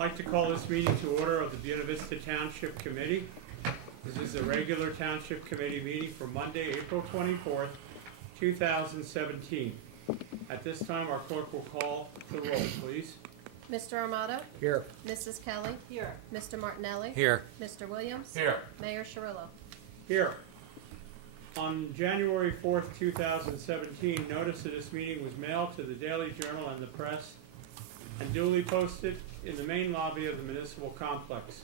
I'd like to call this meeting to order of the Buena Vista Township Committee. This is the regular Township Committee meeting for Monday, April 24th, 2017. At this time, our clerk will call the roll, please. Mr. Armato? Here. Mrs. Kelly? Here. Mr. Martinelli? Here. Mr. Williams? Here. Mayor Cirillo? Here. On January 4th, 2017, notice of this meeting was mailed to the Daily Journal and the press and duly posted in the main lobby of the municipal complex.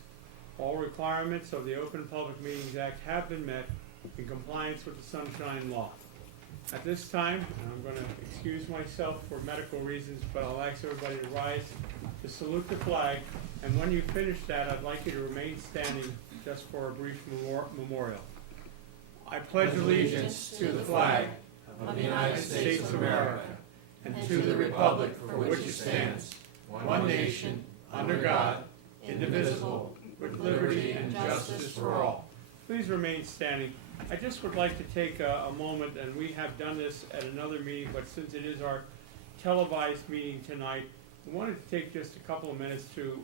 All requirements of the Open Public Meetings Act have been met in compliance with the Sunshine Law. At this time, and I'm going to excuse myself for medical reasons, but I'll ask everybody to rise to salute the flag. And when you finish that, I'd like you to remain standing just for a brief memorial. I pledge allegiance to the flag of the United States of America and to the republic for which it stands, one nation, under God, indivisible, with liberty and justice for all. Please remain standing. I just would like to take a moment, and we have done this at another meeting, but since it is our televised meeting tonight, I wanted to take just a couple of minutes to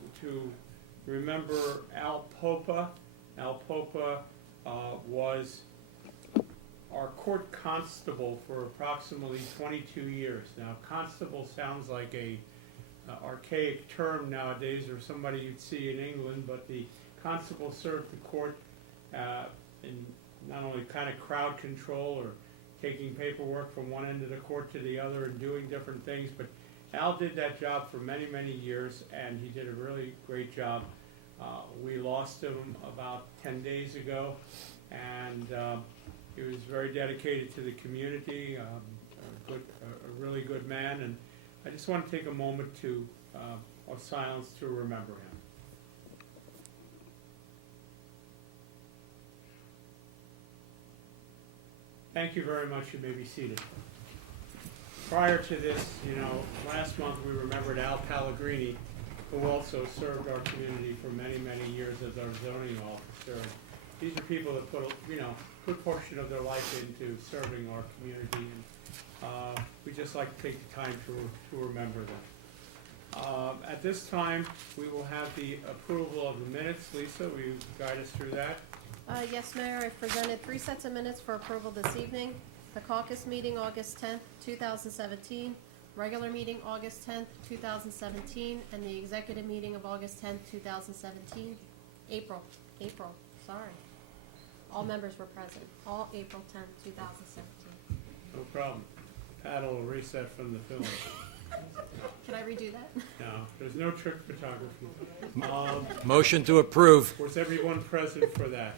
remember Al Popa. Al Popa was our court constable for approximately 22 years. Now, constable sounds like a archaic term nowadays, or somebody you'd see in England, but the constable served the court in not only kind of crowd control or taking paperwork from one end of the court to the other and doing different things, but Al did that job for many, many years, and he did a really great job. We lost him about 10 days ago, and he was very dedicated to the community, a really good man, and I just want to take a moment of silence to remember him. Thank you very much. You may be seated. Prior to this, last month we remembered Al Pellegrini, who also served our community for many, many years as our zoning officer. These are people that put a good portion of their life into serving our community, and we just like to take the time to remember them. At this time, we will have the approval of the minutes. Lisa, will you guide us through that? Yes, Mayor. I've presented 3 sets of minutes for approval this evening. The caucus meeting, August 10th, 2017. Regular meeting, August 10th, 2017. And the executive meeting of August 10th, 2017. April, sorry. All members were present. All April 10th, 2017. No problem. Pat will reset from the film. Can I redo that? No, there's no trick photography. Motion to approve. Was everyone present for that?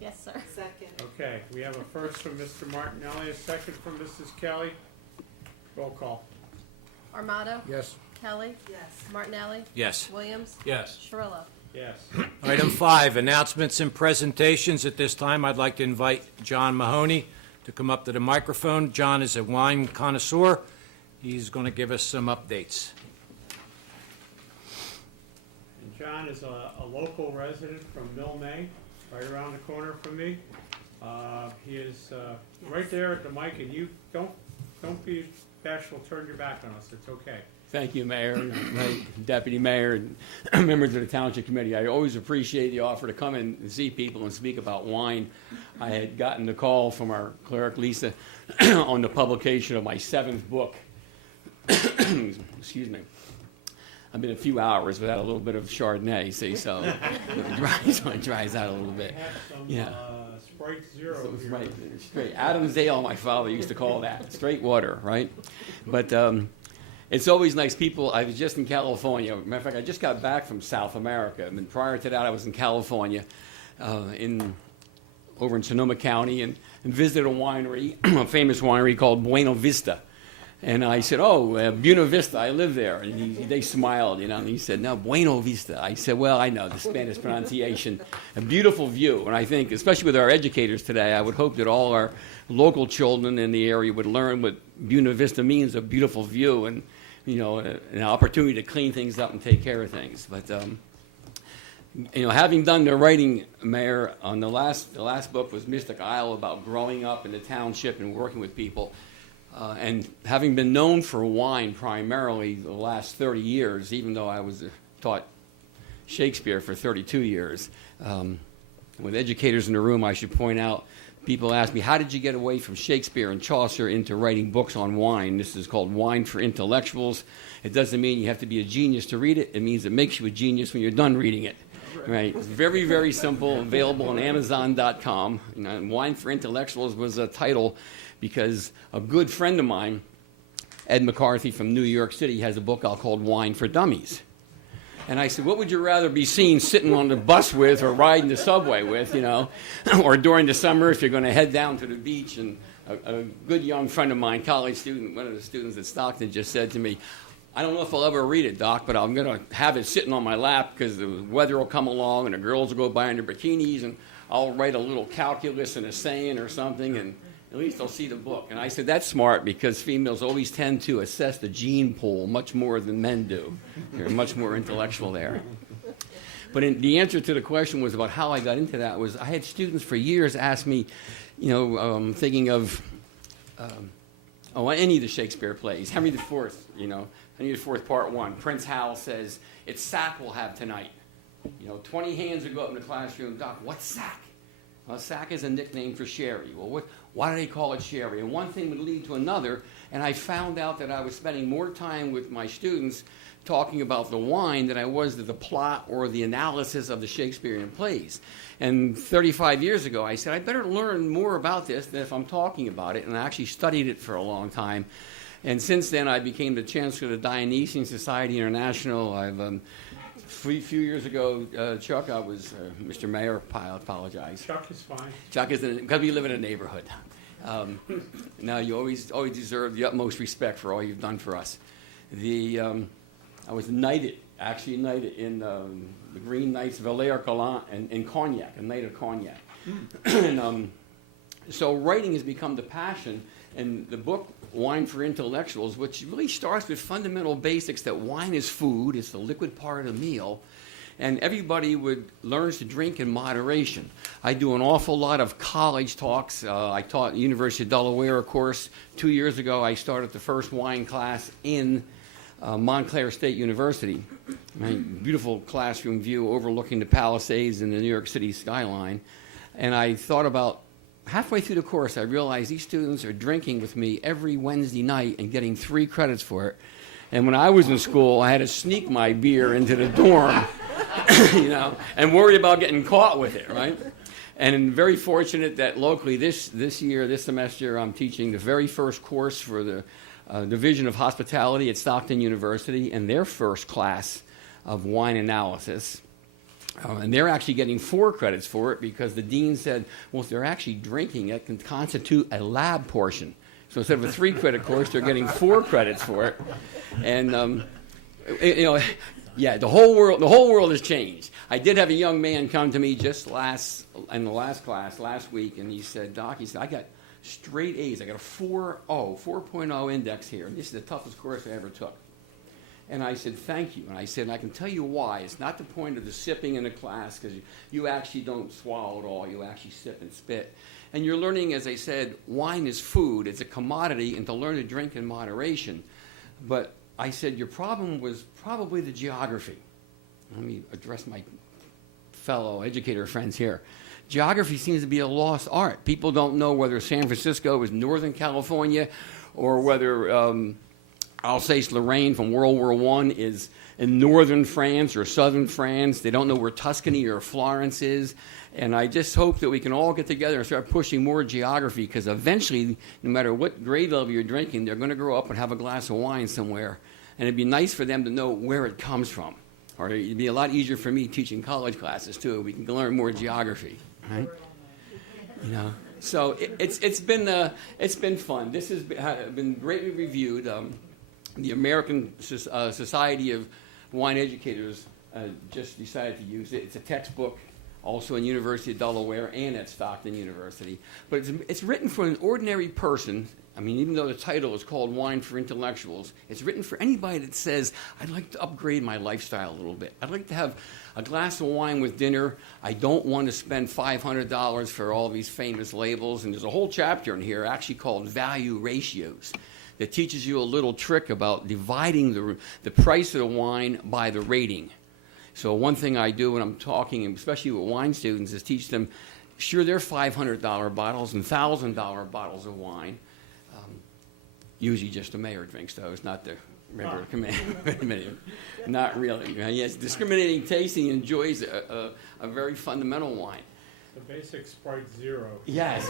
Yes, sir. Second. Okay, we have a first from Mr. Martinelli, a second from Mrs. Kelly. Roll call. Armato? Yes. Kelly? Yes. Martinelli? Yes. Williams? Yes. Cirillo? Yes. Item 5, announcements and presentations. At this time, I'd like to invite John Mahoney to come up to the microphone. John is a wine connoisseur. He's going to give us some updates. And John is a local resident from Mill May, right around the corner from me. He is right there at the mic, and you don't be bashful. Turn your back on us. It's okay. Thank you, Mayor, Deputy Mayor, and members of the Township Committee. I always appreciate the offer to come in and see people and speak about wine. I had gotten the call from our clerk, Lisa, on the publication of my 7th book. Excuse me. I've been a few hours without a little bit of Chardonnay, see, so it dries out a little bit. I have some Yeah. Sprite Zero So it's here. right, straight. Adam's Ale, my father used to call that. Straight water, right? But it's always nice. People, I was just in California. Matter of fact, I just got back from South America. And prior to that, I was in California, over in Sonoma County, and visited a winery, a famous winery called Buena Vista. And I said, Buena Vista, I live there. And they smiled, and he said, no, Buena Vista. I said, well, I know the Spanish pronunciation. A beautiful view. And I think, especially with our educators today, I would hope that all our local children in the area would learn what Buena Vista means, a beautiful view, and, an opportunity to clean things up and take care of things. But, having done the writing, Mayor, on the last book was Mystic Isle, about growing up in the township and working with people. And having been known for wine primarily the last 30 years, even though I was taught Shakespeare for 32 years. With educators in the room, I should point out, people ask me, how did you get away from Shakespeare and Chaucer into writing books on wine? This is called Wine for Intellectuals. It doesn't mean you have to be a genius to read it. It means it makes you a genius when you're done reading it. Right? It's very, very simple, available on Amazon.com. You know, and Wine for Intellectuals was a title because a good friend of mine, Ed McCarthy from New York City, has a book out called Wine for Dummies. And I said, what would you rather be seen sitting on the bus with or riding the subway with, you know, or during the summer if you're going to head down to the beach? And a good young friend of mine, college student, one of the students at Stockton, just said to me, I don't know if I'll ever read it, Doc, but I'm going to have it sitting on my lap because the weather will come along and the girls will go by in their bikinis and I'll write a little calculus and a saying or something and at least they'll see the book. And I said, that's smart because females always tend to assess the gene pool much more than men do. They're much more intellectual there. But the answer to the question was about how I got into that was I had students for years ask me, you know, thinking of, any of the Shakespeare plays. Henry IV, you know, Henry IV Part 1. Prince Hal says, it's sack we'll have tonight. You know, 20 hands would go up in the classroom, Doc, what's sack? Well, sack is a nickname for sherry. Well, why do they call it sherry? And one thing would lead to another, and I found out that I was spending more time with my students talking about the wine than I was the plot or the analysis of the Shakespearean plays. And 35 years ago, I said, I better learn more about this than if I'm talking about it, and I actually studied it for a long time. And since then, I became the chancellor of the Dionysian Society International. I've a few years ago, Chuck, I was, Mr. Mayor, I apologize. Chuck is fine. Chuck is, because we live in a neighborhood. Now, you always deserve the utmost respect for all you've done for us. I was knighted in the Green Knights Valère Galant and Cognac, a knight of Cognac. And so writing has become the passion, and the book, Wine for Intellectuals, which really starts with fundamental basics that wine is food, it's the liquid part of the meal, and everybody learns to drink in moderation. I do an awful lot of college talks. I taught at the University of Delaware, of course. 2 years ago, I started the first wine class in Montclair State University. Beautiful classroom view overlooking the Palisades and the New York City skyline. And I thought about halfway through the course, I realized these students are drinking with me every Wednesday night and getting 3 credits for it. And when I was in school, I had to sneak my beer into the dorm, you know, and worry about getting caught with it, right? And I'm very fortunate that locally this semester, I'm teaching the very first course for the Division of Hospitality at Stockton University and their first class of wine analysis. And they're actually getting 4 credits for it because the dean said, well, if they're actually drinking, it can constitute a lab portion. So instead of a 3-credit course, they're getting 4 credits for it. And, you know, yeah, the whole world has changed. I did have a young man come to me just in the last class last week, and he said, Doc, I got straight A's. I got a 4.0 index here. And this is the toughest course I ever took. And I said, thank you. And I said, I can tell you why. It's not the point of the sipping in the class because you actually don't swallow it all. You actually sip and spit. And you're learning, as I said, wine is food. It's a commodity, and to learn to drink in moderation. But I said, your problem was probably the geography. Let me address my fellow educator friends here. Geography seems to be a lost art. People don't know whether San Francisco is Northern California or whether Alsace-Lorraine from World War I is in northern France or southern France. They don't know where Tuscany or Florence is. And I just hope that we can all get together and start pushing more geography because eventually, no matter what grade level you're drinking, they're going to grow up and have a glass of wine somewhere. And it'd be nice for them to know where it comes from. Or it'd be a lot easier for me teaching college classes, too. We can learn more geography, right? You know, so it's been fun. This has been greatly reviewed. The American Society of Wine Educators just decided to use it. It's a textbook, also in University of Delaware and at Stockton University. But it's written for an ordinary person. I mean, even though the title is called Wine for Intellectuals, it's written for anybody that says, I'd like to upgrade my lifestyle a little bit. I'd like to have a glass of wine with dinner. I don't want to spend $500 for all these famous labels. And there's a whole chapter in here actually called Value Ratios that teaches you a little trick about dividing the price of the wine by the rating. So one thing I do when I'm talking, and especially with wine students, is teach them, sure, they're $500 bottles and $1,000 bottles of wine. Usually just the mayor drinks those, not the regular committee. Not really. Yes, discriminating tasting enjoys a very fundamental wine. The basic Sprite Zero. Yes,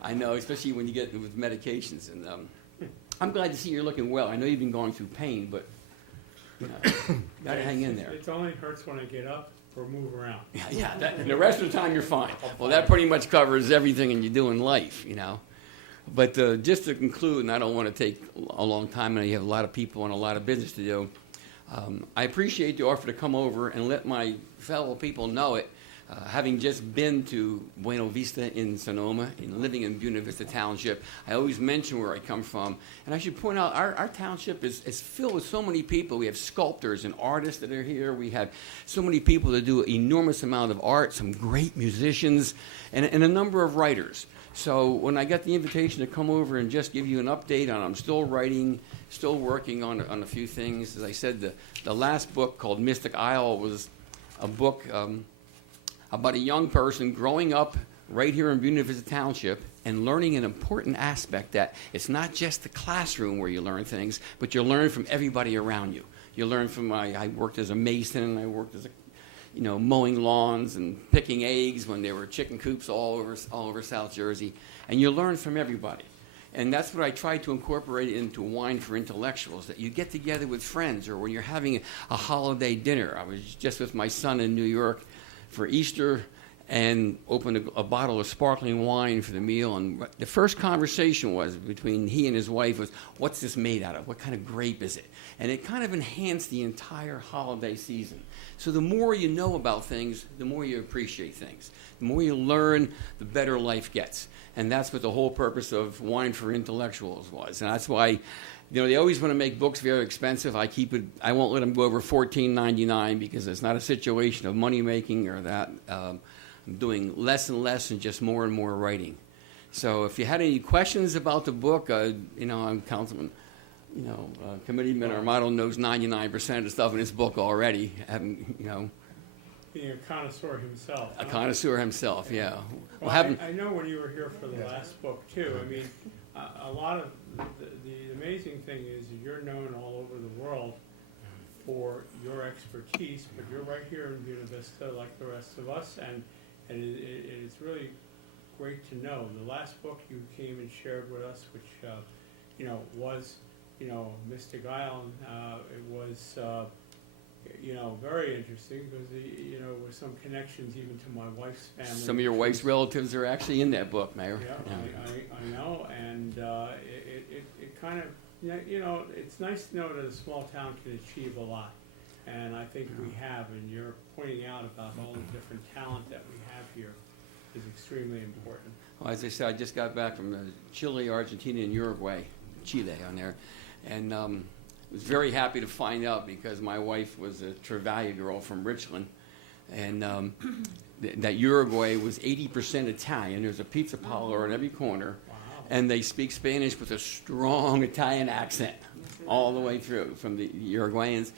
I know, especially when you get with medications. And I'm glad to see you're looking well. I know you've been going through pain, but you know, gotta hang in there. It only hurts when I get up or move around. Yeah, the rest of the time you're fine. Well, that pretty much covers everything you do in life, you know. But just to conclude, and I don't want to take a long time, and you have a lot of people and a lot of business to do, I appreciate the offer to come over and let my fellow people know it. Having just been to Buena Vista in Sonoma and living in Buena Vista Township, I always mention where I come from. And I should point out, our township is filled with so many people. We have sculptors and artists that are here. We have so many people that do an enormous amount of art, some great musicians, and a number of writers. So when I got the invitation to come over and just give you an update on, I'm still writing, still working on a few things. As I said, the last book called Mystic Isle was a book about a young person growing up right here in Buena Vista Township and learning an important aspect that it's not just the classroom where you learn things, but you learn from everybody around you. You learn from, I worked as a mason, I worked as a, mowing lawns and picking eggs when there were chicken coops all over South Jersey. And you learn from everybody. And that's what I try to incorporate into Wine for Intellectuals, that you get together with friends or when you're having a holiday dinner. I was just with my son in New York for Easter and opened a bottle of sparkling wine for the meal. And the first conversation was between he and his wife was, what's this made out of? What kind of grape is it? And it kind of enhanced the entire holiday season. So the more you know about things, the more you appreciate things. The more you learn, the better life gets. And that's what the whole purpose of Wine for Intellectuals was. And that's why, they always want to make books very expensive. I won't let them go over $14.99 because it's not a situation of money making or that. I'm doing less and less and just more and more writing. So if you had any questions about the book, I'm Councilman, Committeeman Armato knows 99% of the stuff in this book already. Being a connoisseur himself. A connoisseur himself, yeah. Well, I know when you were here for the last book, too. I mean, a lot of the amazing thing is you're known all over the world for your expertise, but you're right here in Buena Vista like the rest of us, and it's really great to know. The last book you came and shared with us, which, was, Mystic Island, it was, very interesting because, with some connections even to my wife's family. Some of your wife's relatives are actually in that book, Mayor. Yeah. I know, and it kind of, it's nice to know that a small town can achieve a lot, and I think we have, and you're pointing out about all the different talent that we have here is extremely important. Well, as I said, I just got back from Chile, Argentina, and Uruguay, Chile on there, and was very happy to find out because my wife was a Travaglia girl from Richland, and that Uruguay was 80% Italian. There's a pizza parlor on every corner, Wow. and they speak Spanish with a strong Italian accent all the way through from the Uruguayans,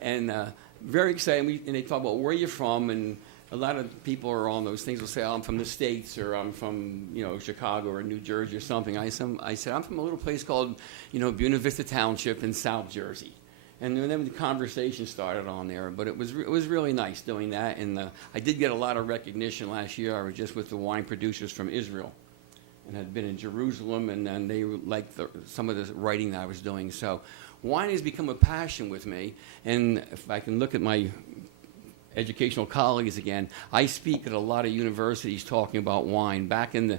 and very exciting. And they talk about where you're from, and a lot of people are on those things will say, oh, I'm from the States, or I'm from, Chicago or New Jersey or something. I said, I'm from a little place called, Buena Vista Township in South Jersey. And then the conversation started on there. But it was really nice doing that. And I did get a lot of recognition last year. I was just with the wine producers from Israel and had been in Jerusalem, and then they liked some of the writing that I was doing. So wine has become a passion with me. And if I can look at my educational colleagues again, I speak at a lot of universities talking about wine. Back in the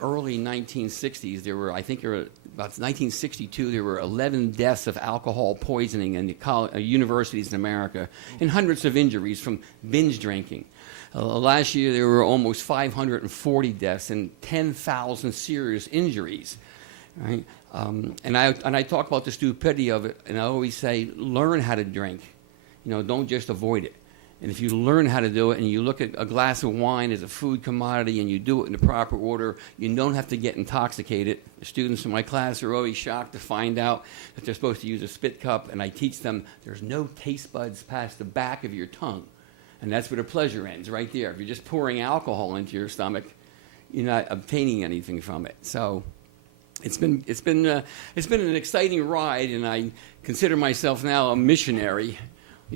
early 1960s, about 1962, there were 11 deaths of alcohol poisoning in the universities in America, and hundreds of injuries from binge drinking. Last year, there were almost 540 deaths and 10,000 serious injuries. Right? And I talk about the stupidity of it, and I always say, learn how to drink. Don't just avoid it. And if you learn how to do it and you look at a glass of wine as a food commodity and you do it in the proper order, you don't have to get intoxicated. The students in my class are always shocked to find out that they're supposed to use a spit cup, and I teach them there's no taste buds past the back of your tongue. And that's where the pleasure ends, right there. If you're just pouring alcohol into your stomach, you're not obtaining anything from it. So it's been an exciting ride, and I consider myself now a missionary,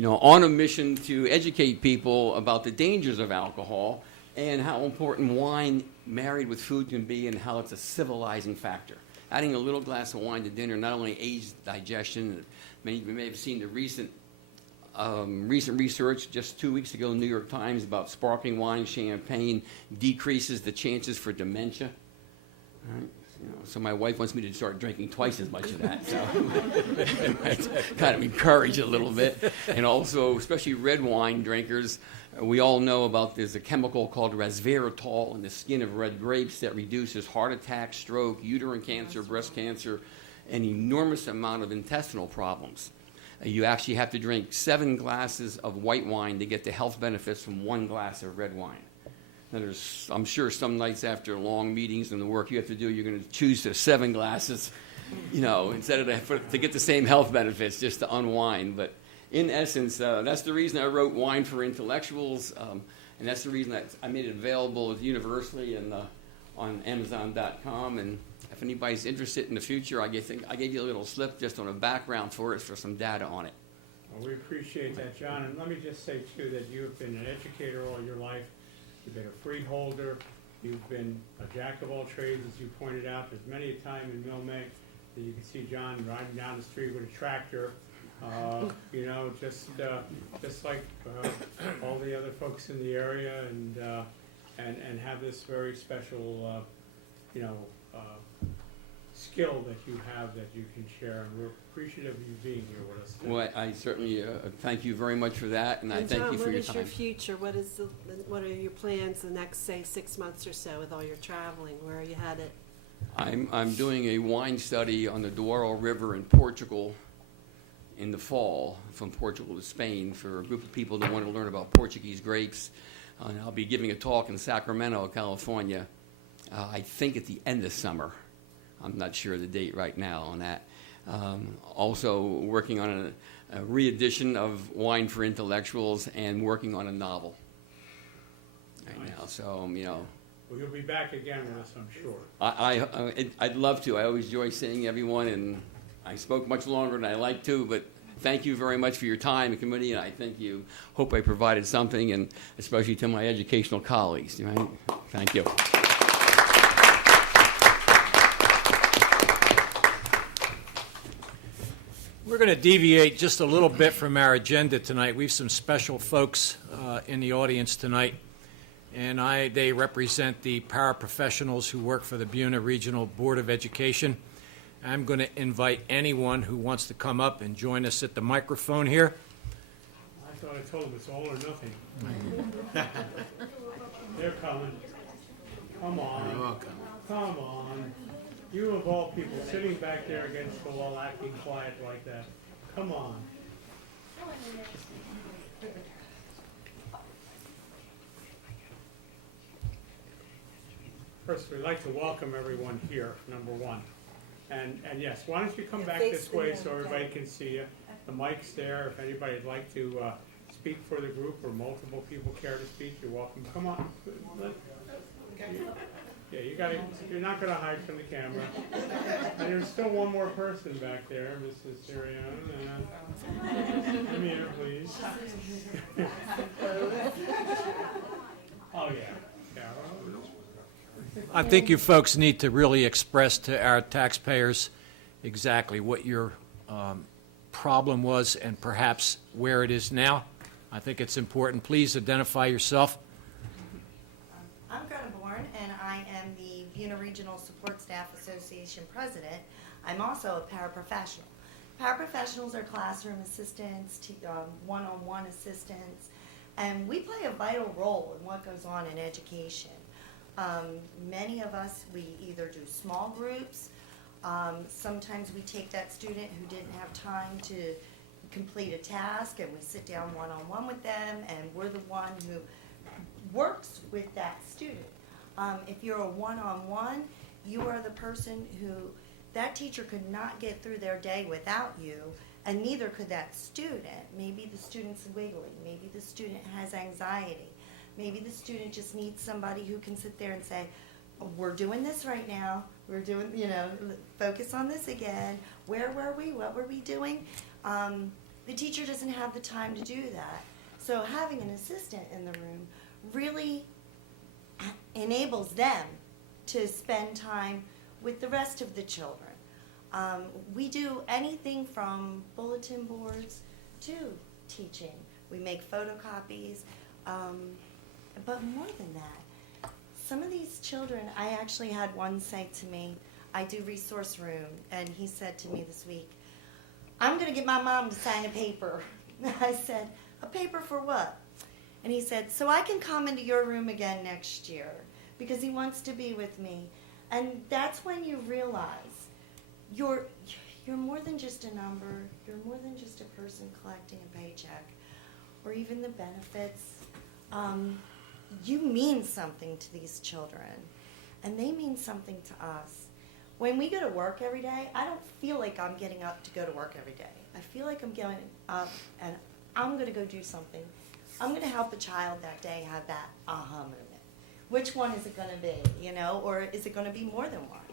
on a mission to educate people about the dangers of alcohol and how important wine married with food can be and how it's a civilizing factor. Adding a little glass of wine to dinner not only aids digestion, you may have seen the recent research just 2 weeks ago in the New York Times about sparkling wine, champagne decreases the chances for dementia. All right. So my wife wants me to start drinking twice as much of that. So kind of encourage it a little bit. And also, especially red wine drinkers, we all know about there's a chemical called resveratrol in the skin of red grapes that reduces heart attack, stroke, uterine cancer, breast cancer, an enormous amount of intestinal problems. You actually have to drink 7 glasses of white wine to get the health benefits from 1 glass of red wine. Now I'm sure some nights after long meetings and the work you have to do, you're going to choose the 7 glasses, instead of to get the same health benefits, just to unwind. But in essence, that's the reason I wrote Wine for Intellectuals, and that's the reason that I made it available universally and on Amazon.com. And if anybody's interested in the future, I gave you a little slip just on a background for it for some data on it. Well, we appreciate that, John. And let me just say, too, that you have been an educator all your life. You've been a freeholder. You've been a jack of all trades, as you pointed out. There's many a time in Milne that you can see John riding down the street with a tractor, just like all the other folks in the area, and have this very special, skill that you have that you can share, and we're appreciative of you being here with us today. Well, I certainly thank you very much for that, and I thank you for your time. John, what is your future? What are your plans the next, say, 6 months or so with all your traveling? Where are you headed? I'm doing a wine study on the Douro River in Portugal in the fall, from Portugal to Spain, for a group of people that want to learn about Portuguese grapes. And I'll be giving a talk in Sacramento, California, I think at the end of summer. I'm not sure of the date right now on that. Also working on a re-edition of Wine for Intellectuals and working on a novel right now. So, Well, you'll be back again with us, I'm sure. I'd love to. I always enjoy seeing everyone, and I spoke much longer than I like to, but thank you very much for your time and committee, and I hope I provided something, and especially to my educational colleagues. Right? Thank you. We're going to deviate just a little bit from our agenda tonight. We have some special folks in the audience tonight, and they represent the paraprofessionals who work for the Buena Regional Board of Education. I'm going to invite anyone who wants to come up and join us at the microphone here. I thought I told them it's all or nothing. They're coming. Come on. Come on. You of all people sitting back there against the wall acting quiet like that. Come on. First, we'd like to welcome everyone here, number one. And yes, why don't you come back this way so everybody can see you. The mic's there. If anybody'd like to speak for the group or multiple people care to speak, you're welcome. Come on. Yeah, you're not going to hide from the camera. And there's still one more person back there, Mrs. Siriano. Come here, please. Oh, yeah. Carol. I think you folks need to really express to our taxpayers exactly what your problem was and perhaps where it is now. I think it's important. Please identify yourself. I'm Greta Bourne, and I am the Buena Regional Support Staff Association President. I'm also a paraprofessional. Paraprofessionals are classroom assistants, one-on-one assistants, and we play a vital role in what goes on in education. Many of us, we either do small groups, sometimes we take that student who didn't have time to complete a task, and we sit down one-on-one with them, and we're the one who works with that student. If you're a one-on-one, you are the person who, that teacher could not get through their day without you, and neither could that student. Maybe the student's wiggling, maybe the student has anxiety, maybe the student just needs somebody who can sit there and say, we're doing this right now, we're doing, focus on this again, where were we, what were we doing? The teacher doesn't have the time to do that. So having an assistant in the room really enables them to spend time with the rest of the children. We do anything from bulletin boards to teaching. We make photocopies, but more than that, some of these children, I actually had one say to me, I do resource room, and he said to me this week, I'm going to get my mom to sign a paper. I said, a paper for what? And he said, so I can come into your room again next year, because he wants to be with me. And that's when you realize you're more than just a number, you're more than just a person collecting a paycheck, or even the benefits. You mean something to these children, and they mean something to us. When we go to work every day, I don't feel like I'm getting up to go to work every day. I feel like I'm getting up and I'm going to go do something. I'm going to help a child that day have that aha moment. Which one is it going to be, or is it going to be more than one?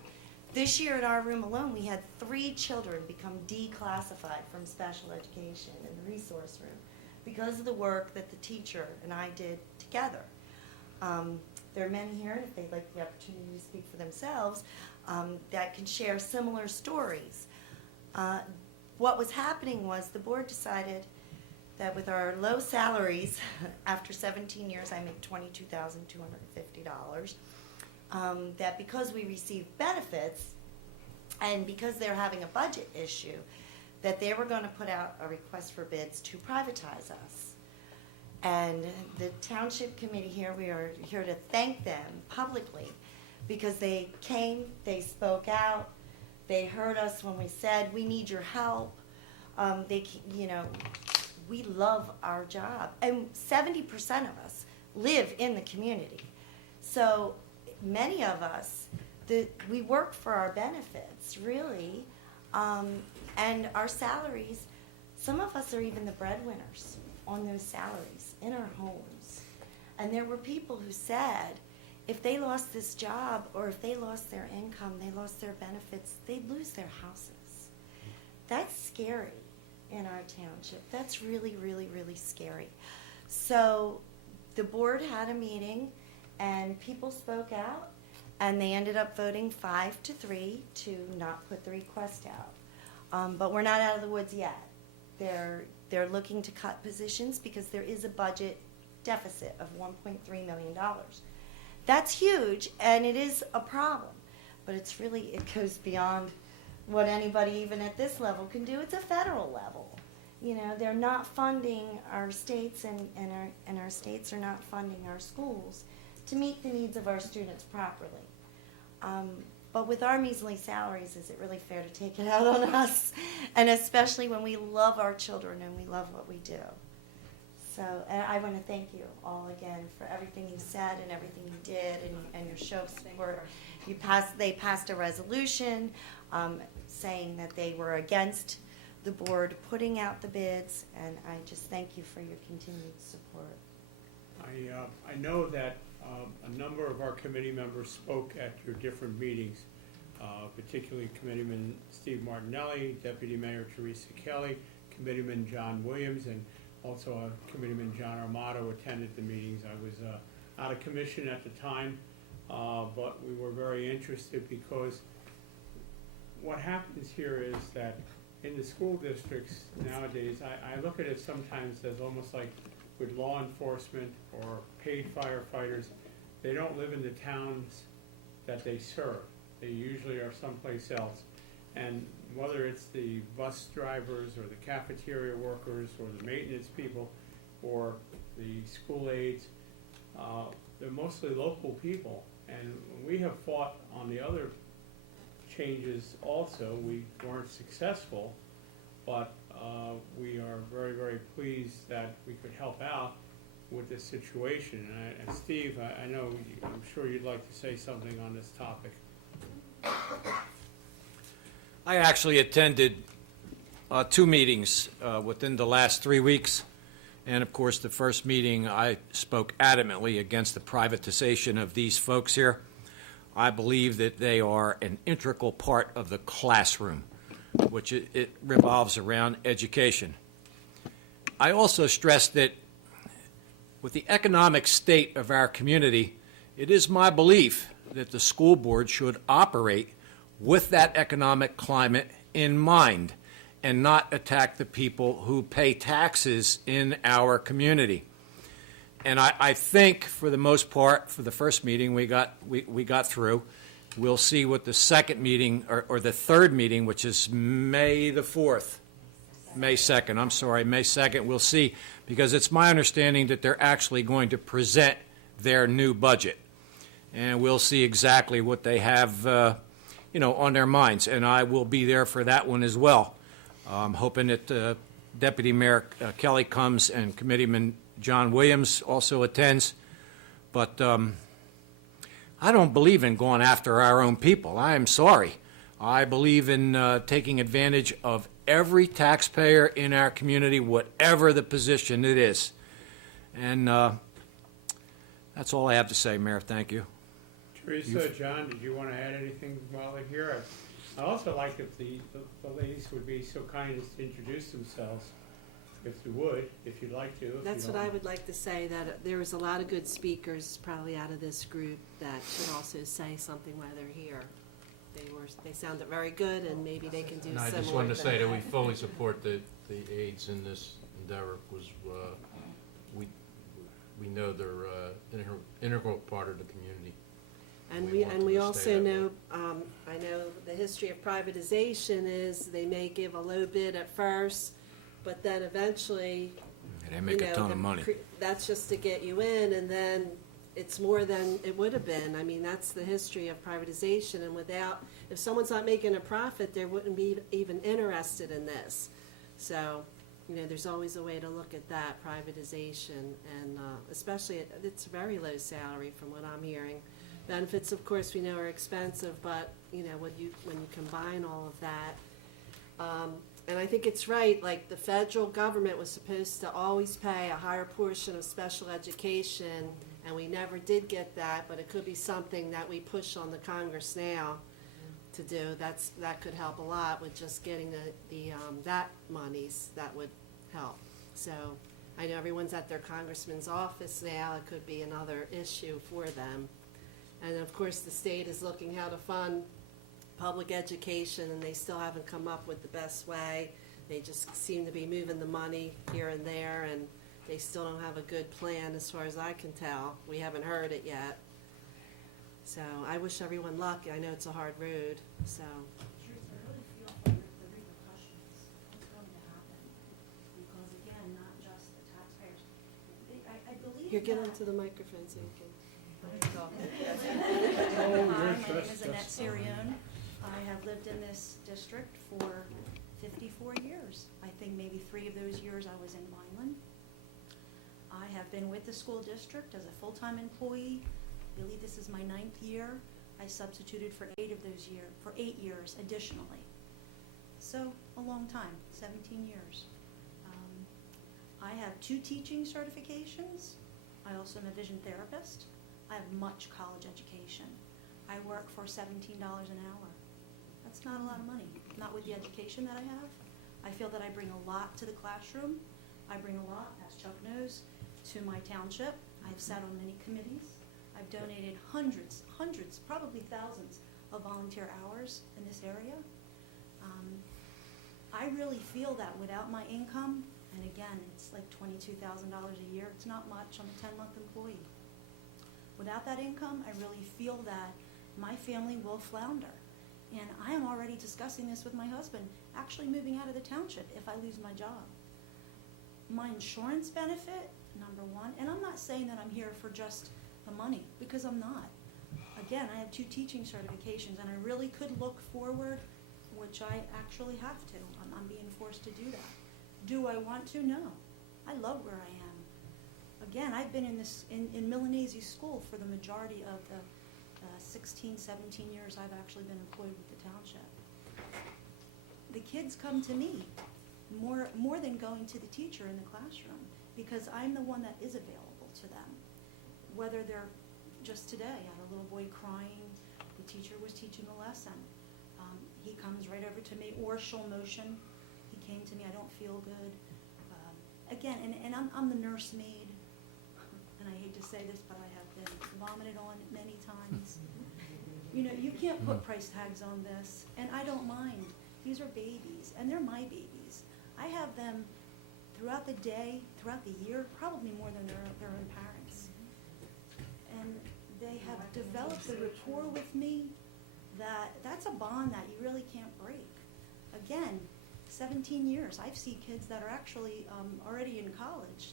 This year in our room alone, we had 3 children become declassified from special education in the resource room because of the work that the teacher and I did together. There are many here, and if they'd like the opportunity to speak for themselves, that can share similar stories. What was happening was the board decided that with our low salaries, after 17 years I make $22,250, that because we receive benefits and because they're having a budget issue, that they were going to put out a request for bids to privatize us. And the township committee here, we are here to thank them publicly because they came, they spoke out, they heard us when we said, we need your help. We love our job. And 70% of us live in the community. So many of us, we work for our benefits, really, and our salaries. Some of us are even the breadwinners on those salaries in our homes. And there were people who said, if they lost this job or if they lost their income, they lost their benefits, they'd lose their houses. That's scary in our township. That's really, really, really scary. So the board had a meeting and people spoke out and they ended up voting 5-3 to not put the request out. But we're not out of the woods yet. They're looking to cut positions because there is a budget deficit of $1.3 million. That's huge, and it is a problem. But it goes beyond what anybody even at this level can do. It's a federal level. They're not funding our states, and our states are not funding our schools to meet the needs of our students properly. But with our measly salaries, is it really fair to take it out on us? And especially when we love our children and we love what we do. So, and I want to thank you all again for everything you said and everything you did and your show of support. They passed a resolution saying that they were against the board putting out the bids, and I just thank you for your continued support. I know that a number of our committee members spoke at your different meetings, particularly Committeeman Steve Martinelli, Deputy Mayor Teresa Kelly, Committeeman John Williams, and also Committeeman John Armato attended the meetings. I was out of commission at the time, but we were very interested because what happens here is that in the school districts nowadays, I look at it sometimes as almost like with law enforcement or paid firefighters, they don't live in the towns that they serve. They usually are someplace else. And whether it's the bus drivers or the cafeteria workers or the maintenance people or the school aides, they're mostly local people. And we have fought on the other changes also. We weren't successful, but we are very, very pleased that we could help out with this situation. And Steve, I know, I'm sure you'd like to say something on this topic. I actually attended 2 meetings within the last 3 weeks. And of course, the first meeting, I spoke adamantly against the privatization of these folks here. I believe that they are an integral part of the classroom, which it revolves around education. I also stress that with the economic state of our community, it is my belief that the school board should operate with that economic climate in mind and not attack the people who pay taxes in our community. And I think, for the most part, for the first meeting we got through. We'll see what the second meeting, or the third meeting, which is May 2nd, we'll see, because it's my understanding that they're actually going to present their new budget. And we'll see exactly what they have, on their minds. And I will be there for that one as well. I'm hoping that Deputy Mayor Kelly comes and Committeeman John Williams also attends. But I don't believe in going after our own people. I am sorry. I believe in taking advantage of every taxpayer in our community, whatever the position it is. And that's all I have to say, Mayor. Thank you. Teresa, John, did you want to add anything while they're here? I'd also like if the ladies would be so kind as to introduce themselves, if you would, if you'd like to. That's what I would like to say, that there was a lot of good speakers probably out of this group that should also say something while they're here. They sounded very good, and maybe they can do And I similar. just wanted to say that we things. fully support the aides in this endeavor. We know they're an integral part of the community. And We we, want and them we to also stay that know, I know the history of privatization is they may give a low bid at first, but then eventually, They make a ton of money. that's just to get you in, and then it's more than it would have been. I mean, that's the history of privatization, and if someone's not making a profit, they wouldn't be even interested in this. So, there's always a way to look at that, privatization, and especially, it's very low salary from what I'm hearing. Benefits, of course, we know are expensive, but, when you combine all of that, and I think it's right, like the federal government was supposed to always pay a higher portion of special education, and we never did get that, but it could be something that we push on the Congress now to do. That could help a lot with just getting that monies, that would help. So I know everyone's at their congressman's office now, it could be another issue for them. And of course, the state is looking how to fund public education, and they still haven't come up with the best way. They just seem to be moving the money here and there, and they still don't have a good plan as far as I can tell. We haven't heard it yet. So I wish everyone luck. I know it's a hard road, so. Truth, I really feel for the repercussions, what's going to happen. Because again, not just the taxpayers. I believe Here, get that- onto the microphone so you can talk. Hi, my name is Annette Sirione. I have lived in this district for 54 years. I think maybe 3 of those years I was in Vineland. I have been with the school district as a full-time employee. I believe this is my 9th year. I substituted for 8 years additionally. So a long time, 17 years. I have 2 teaching certifications. I also am a vision therapist. I have much college education. I work for $17 an hour. That's not a lot of money, not with the education that I have. I feel that I bring a lot to the classroom. I bring a lot, as Chuck knows, to my township. I've sat on many committees. I've donated hundreds, probably thousands of volunteer hours in this area. I really feel that without my income, and again, it's like $22,000 a year, it's not much on a 10-month employee. Without that income, I really feel that my family will flounder. And I am already discussing this with my husband, actually moving out of the township if I lose my job. My insurance benefit, number one, and I'm not saying that I'm here for just the money, because I'm not. Again, I have 2 teaching certifications, and I really could look forward, which I actually have to. I'm being forced to do that. Do I want to? No. I love where I am. Again, I've been in Milanese school for the majority of the 16, 17 years I've actually been employed with the township. The kids come to me more than going to the teacher in the classroom, because I'm the one that is available to them. Whether they're, just today, I had a little boy crying, the teacher was teaching a lesson. He comes right over to me, or she'll motion. He came to me, I don't feel good. Again, and I'm the nursemaid, and I hate to say this, but I have been vomited on many times. You know, you can't put price tags on this, and I don't mind. These are babies, and they're my babies. I have them throughout the day, throughout the year, probably more than their own parents. And they have developed a rapport with me that's a bond that you really can't break. Again, 17 years, I've seen kids that are actually already in college,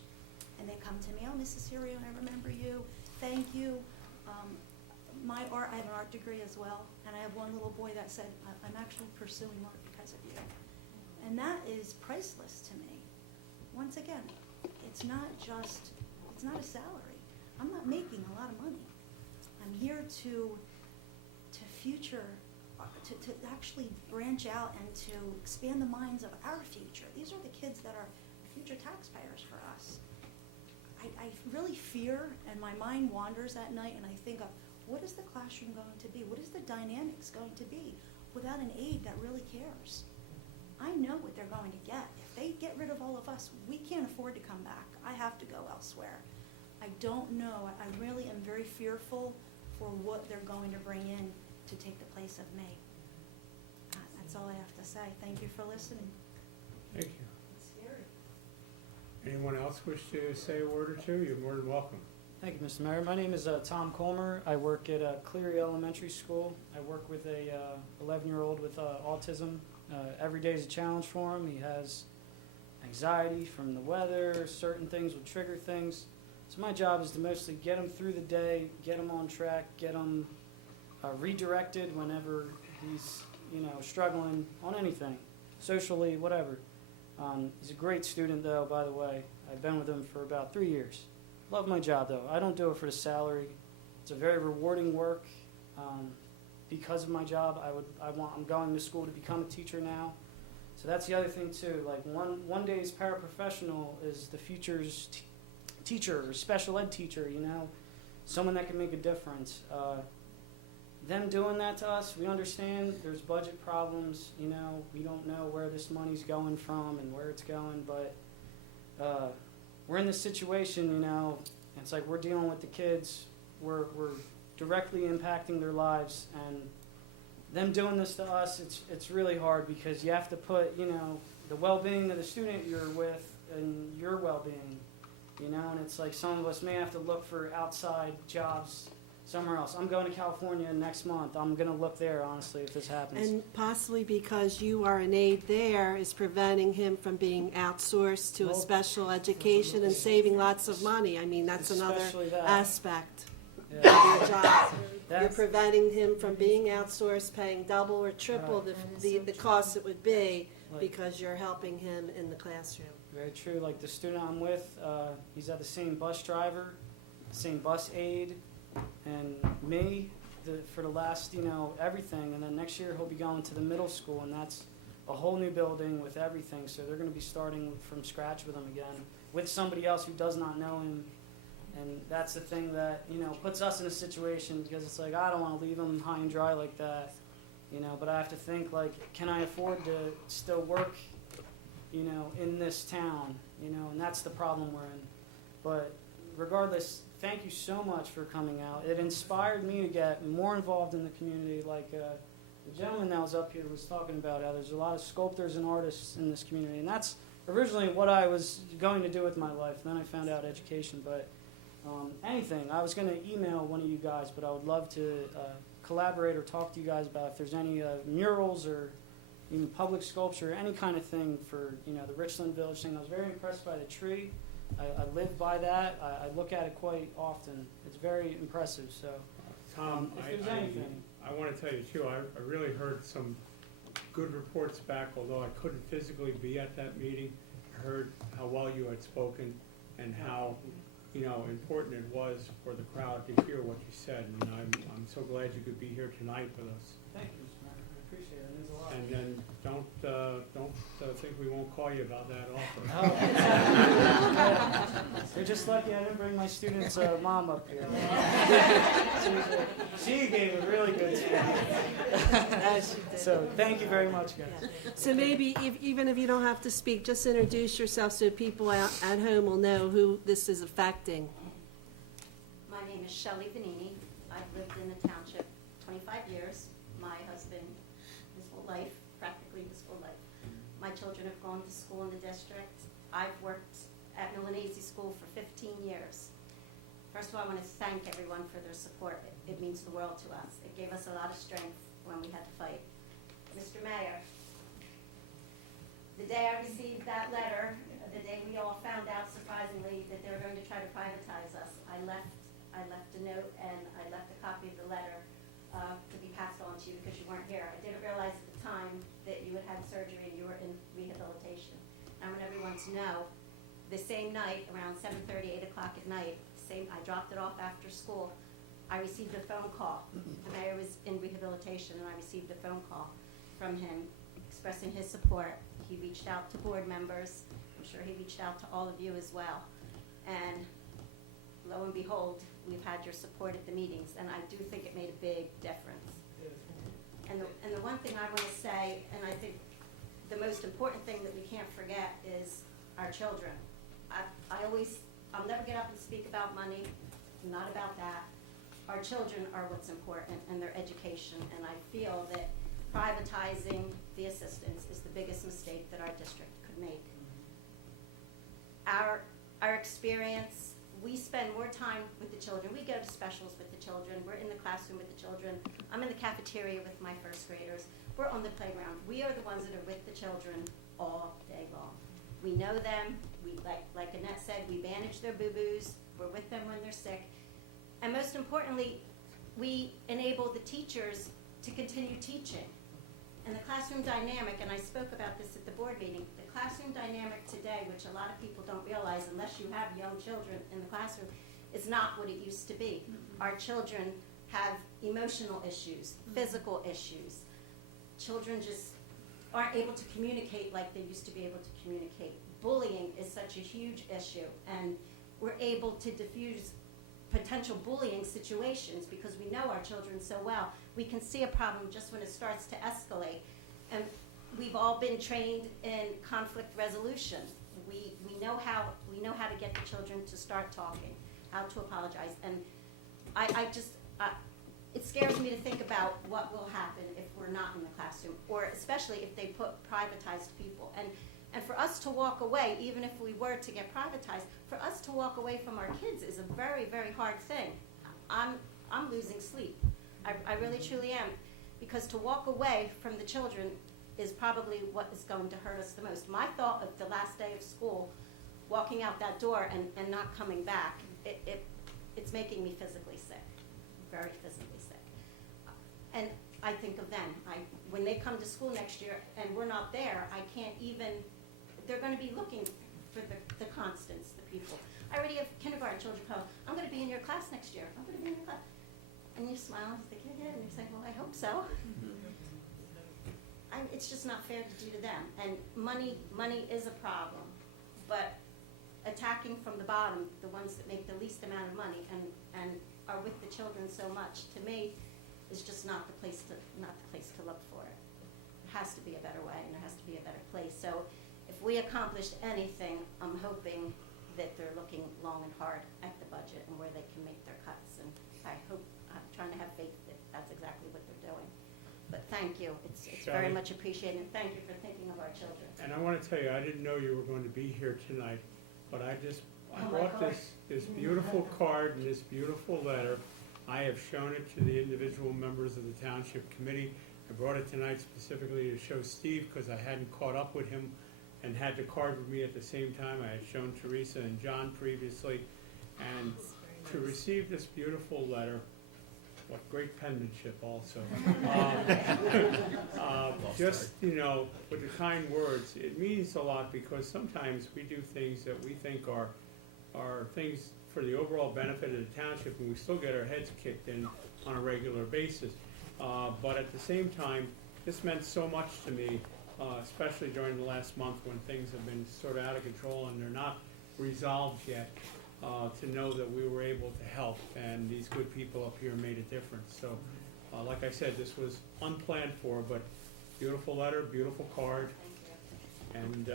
and they come to me, oh, Mrs. Sirion, I remember you, thank you. My art, I have an art degree as well, and I have one little boy that said, I'm actually pursuing art because of you. And that is priceless to me. Once again, it's not a salary. I'm not making a lot of money. I'm here to actually branch out and to expand the minds of our future. These are the kids that are future taxpayers for us. I really fear, and my mind wanders at night, and I think of, what is the classroom going to be? What is the dynamics going to be without an aide that really cares? I know what they're going to get. If they get rid of all of us, we can't afford to come back. I have to go elsewhere. I don't know. I really am very fearful for what they're going to bring in to take the place of me. That's all I have to say. Thank you for listening. Thank you. It's scary. Anyone else wish to say a word or two? You're more than welcome. Thank you, Mr. Mayor. My name is Tom Colmer. I work at Cleary Elementary School. I work with a 11-year-old with autism. Every day is a challenge for him. He has anxiety from the weather. Certain things will trigger things. So my job is to mostly get him through the day, get him on track, get him redirected whenever he's struggling on anything, socially, whatever. He's a great student, though, by the way. I've been with him for about 3 years. Love my job, though. I don't do it for the salary. It's a very rewarding work. Because of my job, I'm going to school to become a teacher now. So that's the other thing, too. Like, one day's paraprofessional is the future's teacher or special ed teacher, someone that can make a difference. Them doing that to us, we understand there's budget problems, we don't know where this money's going from and where it's going, but we're in this situation, it's like we're dealing with the kids, we're directly impacting their lives, and them doing this to us, it's really hard because you have to put, the well-being of the student you're with and your well-being, and it's like some of us may have to look for outside jobs somewhere else. I'm going to California next month. I'm going to look there, honestly, if this happens. And possibly because you are an aide there is preventing him from being outsourced to a special education and saving lots of money. I mean, that's another Especially that. aspect Yeah. of your job. You're That's- preventing him from being outsourced, paying double or triple the cost it would be because you're helping him in the classroom. Very true. Like the student I'm with, he's had the same bus driver, same bus aide, and me for the last, everything. And then next year he'll be going to the middle school, and that's a whole new building with everything. So they're going to be starting from scratch with him again, with somebody else who does not know him. And that's the thing that, puts us in a situation because it's like, I don't want to leave him high and dry like that, but I have to think, like, can I afford to still work, in this town, and that's the problem we're in. But regardless, thank you so much for coming out. It inspired me to get more involved in the community. Like the gentleman that was up here was talking about how there's a lot of sculptors and artists in this community, and that's originally what I was going to do with my life. Then I found out education, but anything. I was going to email one of you guys, but I would love to collaborate or talk to you guys about if there's any murals or even public sculpture, any kind of thing for the Richland Village thing. I was very impressed by the tree. I live by that. I look at it quite often. It's very impressive. So, Tom, if there's anything, I want to tell you too, I really heard some good reports back, although I couldn't physically be at that meeting. heard how well you had spoken and how, important it was for the crowd to hear what you said. And I'm so glad you could be here tonight with us. Thank you, Mr. Mayor. I appreciate it. It means a lot. And then don't think we won't call you about that often. You're just lucky I didn't bring my student's mom up here. She gave a really good speech. So thank you very much, guys. So maybe, even if you don't have to speak, just introduce yourself so people at home will know who this is affecting. My name is Shelley Vanini. I've lived in the township 25 years. My husband, his whole life, practically his whole life. My children have gone to school in the district. I've worked at Milanese School for 15 years. First of all, I want to thank everyone for their support. It means the world to us. It gave us a lot of strength when we had to fight. Mr. Mayor, the day I received that letter, the day we all found out surprisingly that they were going to try to privatize us, I left a note and I left a copy of the letter to be passed on to you because you weren't here. I didn't realize at the time that you had had surgery and you were in rehabilitation. I want everyone to know, the same night, around 7:30, 8 o'clock at night, I dropped it off after school, I received a phone call. The mayor was in rehabilitation and I received a phone call from him expressing his support. He reached out to board members. I'm sure he reached out to all of you as well. And lo and behold, we've had your support at the meetings, and I do think it made a big difference. And the one thing I want to say, and I think the most important thing that we can't forget is our children. I'll never get up and speak about money, not about that. Our children are what's important and their education, and I feel that privatizing the assistance is the biggest mistake that our district could make. Our experience, we spend more time with the children. We go to specials with the children. We're in the classroom with the children. I'm in the cafeteria with my first graders. We're on the playground. We are the ones that are with the children all day long. We know them. We, like Annette said, we manage their boo-boos. We're with them when they're sick. And most importantly, we enable the teachers to continue teaching. And the classroom dynamic, and I spoke about this at the board meeting, the classroom dynamic today, which a lot of people don't realize unless you have young children in the classroom, is not what it used to be. Our children have emotional issues, physical issues. Children just aren't able to communicate like they used to be able to communicate. Bullying is such a huge issue, and we're able to diffuse potential bullying situations because we know our children so well. We can see a problem just when it starts to escalate. And we've all been trained in conflict resolution. We know how to get the children to start talking, how to apologize. And it scares me to think about what will happen if we're not in the classroom, or especially if they put privatized people. And for us to walk away, even if we were to get privatized, for us to walk away from our kids is a very, very hard thing. I'm losing sleep. I really, truly am. Because to walk away from the children is probably what is going to hurt us the most. My thought of the last day of school, walking out that door and not coming back, it's making me physically sick, very physically sick. And I think of them. When they come to school next year and we're not there, I can't even, they're going to be looking for the constants, the people. I already have kindergarten children come, I'm going to be in your class next year. I'm going to be in your class. And you smile and you think, yeah, and you say, well, I hope so. It's just not fair to do to them. And money is a problem. But attacking from the bottom, the ones that make the least amount of money and are with the children so much, to me, is just not the place to look for it. There has to be a better way, and there has to be a better place. So if we accomplished anything, I'm hoping that they're looking long and hard at the budget and where they can make their cuts. And I'm trying to have faith that that's exactly what they're doing. But thank you. It's very much appreciated, and thank you for thinking of our children. And I want to tell you, I didn't know you were going to be here tonight, but I brought this beautiful card and this beautiful letter. I have shown it to the individual members of the township committee. I brought it tonight specifically to show Steve because I hadn't caught up with him and had the card with me at the same time. I had shown Teresa and John previously. And to receive this beautiful letter What great penmanship also. Just, with the kind words, it means a lot because sometimes we do things that we think are things for the overall benefit of the township, and we still get our heads kicked in on a regular basis. But at the same time, this meant so much to me, especially during the last month when things have been sort of out of control and they're not resolved yet, to know that we were able to help, and these good people up here made a difference. So, like I said, this was unplanned for, but beautiful letter, beautiful card, and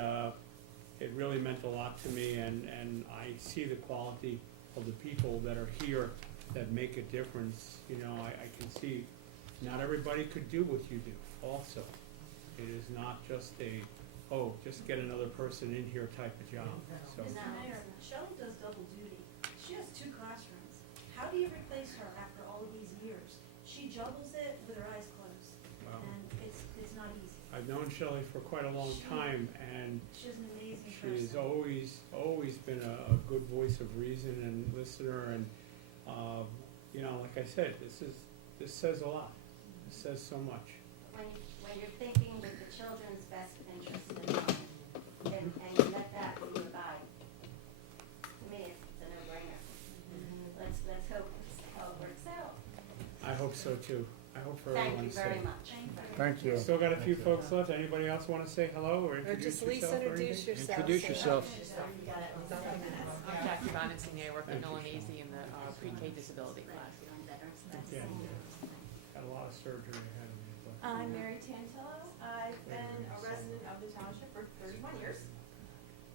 it really meant a lot to me, and I see the quality of the people that are here that make a difference. I can see not everybody could do what you do also. It is not just just get another person in here type of job. So, Mr. Mayor, Shelley does double duty. She has 2 classrooms. How do you replace her after all of these years? She juggles it with her eyes closed, wow. and it's not easy. I've known Shelley for quite a long time, and She's an amazing she has person. always been a good voice of reason and listener, and like I said, this says a lot. This says so much. When you're thinking with the children's best interest in mind, and you let that be your guide, to me, it's a no-brainer. Let's hope it's how it works out. I hope so too. I hope for Thank you everyone's very sake. much. Thank you. Still got a few folks left. Anybody else want to say hello or Or introduce just Lisa, yourself or introduce anything? yourself. Introduce Say yourself. I'm Jackie Bonancy, I work at Thank you. Milanese in the pre-K disability class. Yeah. Got a lot of surgery ahead of me. But I'm Mary Tantillo. I've been a resident of the township for 31 years.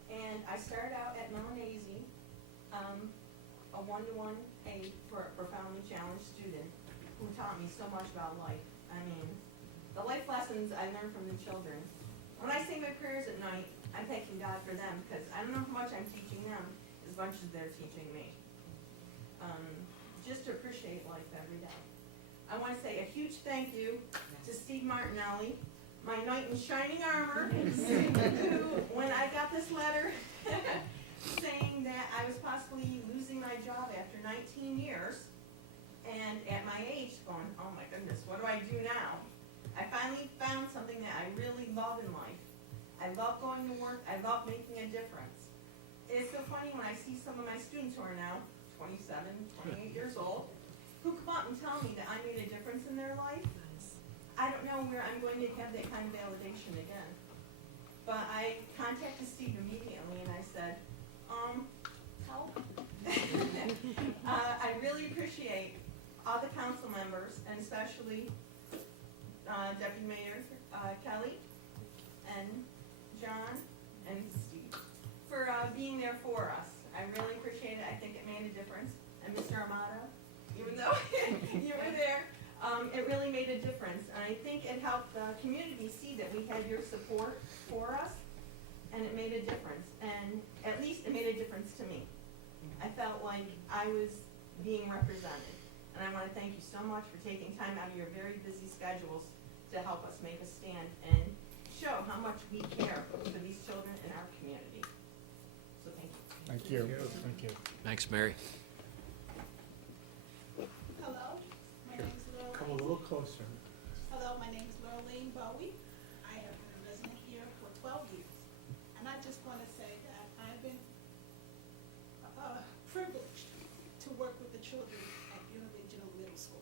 And I started out at Milanese, a one-to-one aide for a profoundly challenged student who taught me so much about life. I mean, the life lessons I learned from the children. When I say my prayers at night, I'm thanking God for them because I don't know how much I'm teaching them as much as they're teaching me. Just to appreciate life every day. I want to say a huge thank you to Steve Martinelli, my knight in shining armor, who, when I got this letter saying that I was possibly losing my job after 19 years, and at my age going, oh my goodness, what do I do now? I finally found something that I really love in life. I love going to work. I love making a difference. It's so funny when I see some of my students who are now 27, 28 years old, who come up and tell me that I made a difference in their life. I don't know where I'm going to have that kind of validation again. But I contacted Steve immediately and I said, help. I really appreciate all the council members, and especially Deputy Mayor Kelly and John and Steve for being there for us. I really appreciate it. I think it made a difference. And Mr. Amato, even though you were there, it really made a difference. And I think it helped the community see that we had your support for us, and it made a difference. And at least it made a difference to me. I felt like I was being represented. And I want to thank you so much for taking time out of your very busy schedules to help us make a stand and show how much we care for these children in our community. So thank you. Thank you. Thank you. Thanks, Mary. Hello, my name is Come a Lorraine. little closer. Hello, my name is Lorraine Bowie. I have been a resident here for 12 years. And I just want to say that I've been privileged to work with the children at Buena Vista Middle School.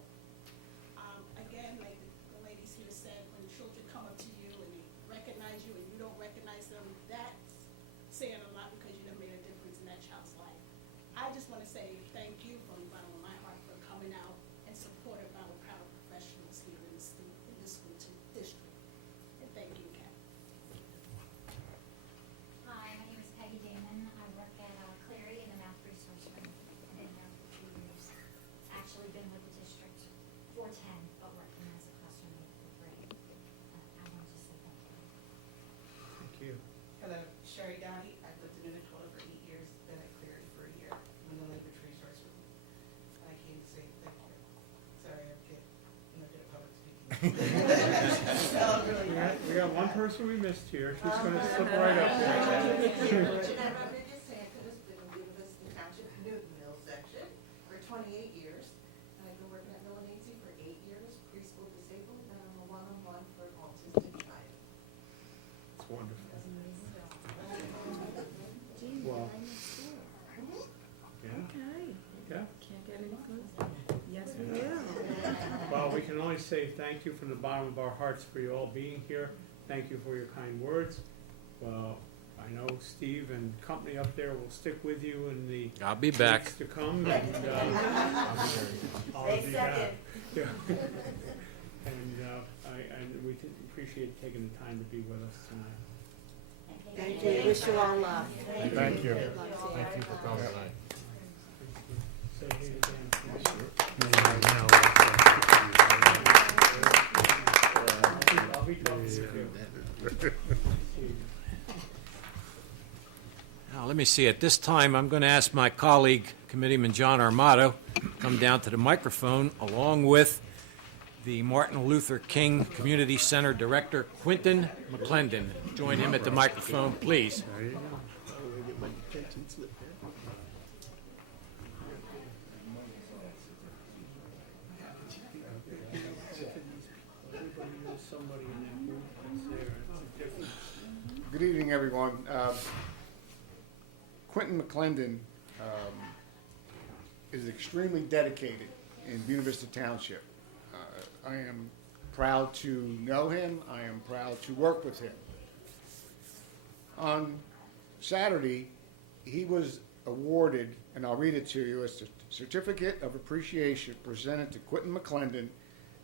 Again, like the ladies here said, when children come up to you and they recognize you and you don't recognize them, that's saying a lot because you have made a difference in that child's life. I just want to say thank you from the bottom of my heart for coming out and supporting our proud professionals here in this school district. And thank you, Kat. Hi, my name is Peggy Damon. I work at Cleary in the Math Resource Room. I've been there for 2 years. Actually been with the district for 10, but working as a classroom lead for 3. I want to say thank you. Thank you. Hello, Sherry Downey. I've lived in Minnesota for 8 years, been at Cleary for a year. I'm in the language resource room. I came to say thank you. Sorry, I'm good at public speaking. We got one person we missed here. She's going to slip right up there. Jeanette Rodriguez Santa has been in Buena Vista Township, Newton Mills section for 28 years. And I've been working at Milanese say thank you from the bottom of our hearts for you all being here. Thank you for your kind words. Well, I know Steve and company up there will stick with you in the I'll be back. weeks to come. And, I'll Stay be second. back. Yeah. And we appreciate taking the time to be with us tonight. Thank you. Wish you all luck. Thank you. Good luck to you. Thank you for coming tonight. Say hey to Dan. I'll be talking to you. Now, let me see. At this time, I'm going to ask my colleague, Committeeman John Armato, to come down to the microphone, along with the Martin Luther King Community Center Director, Quentin McClendon. Join him at the microphone, please. Everybody knows somebody in that group that's there. It's a difference. Good evening, everyone. Quentin McClendon is extremely dedicated in Buena Vista Township. I am proud to know him. I am proud to work with him. On Saturday, he was awarded, and I'll read it to you, a certificate of appreciation presented to Quentin McClendon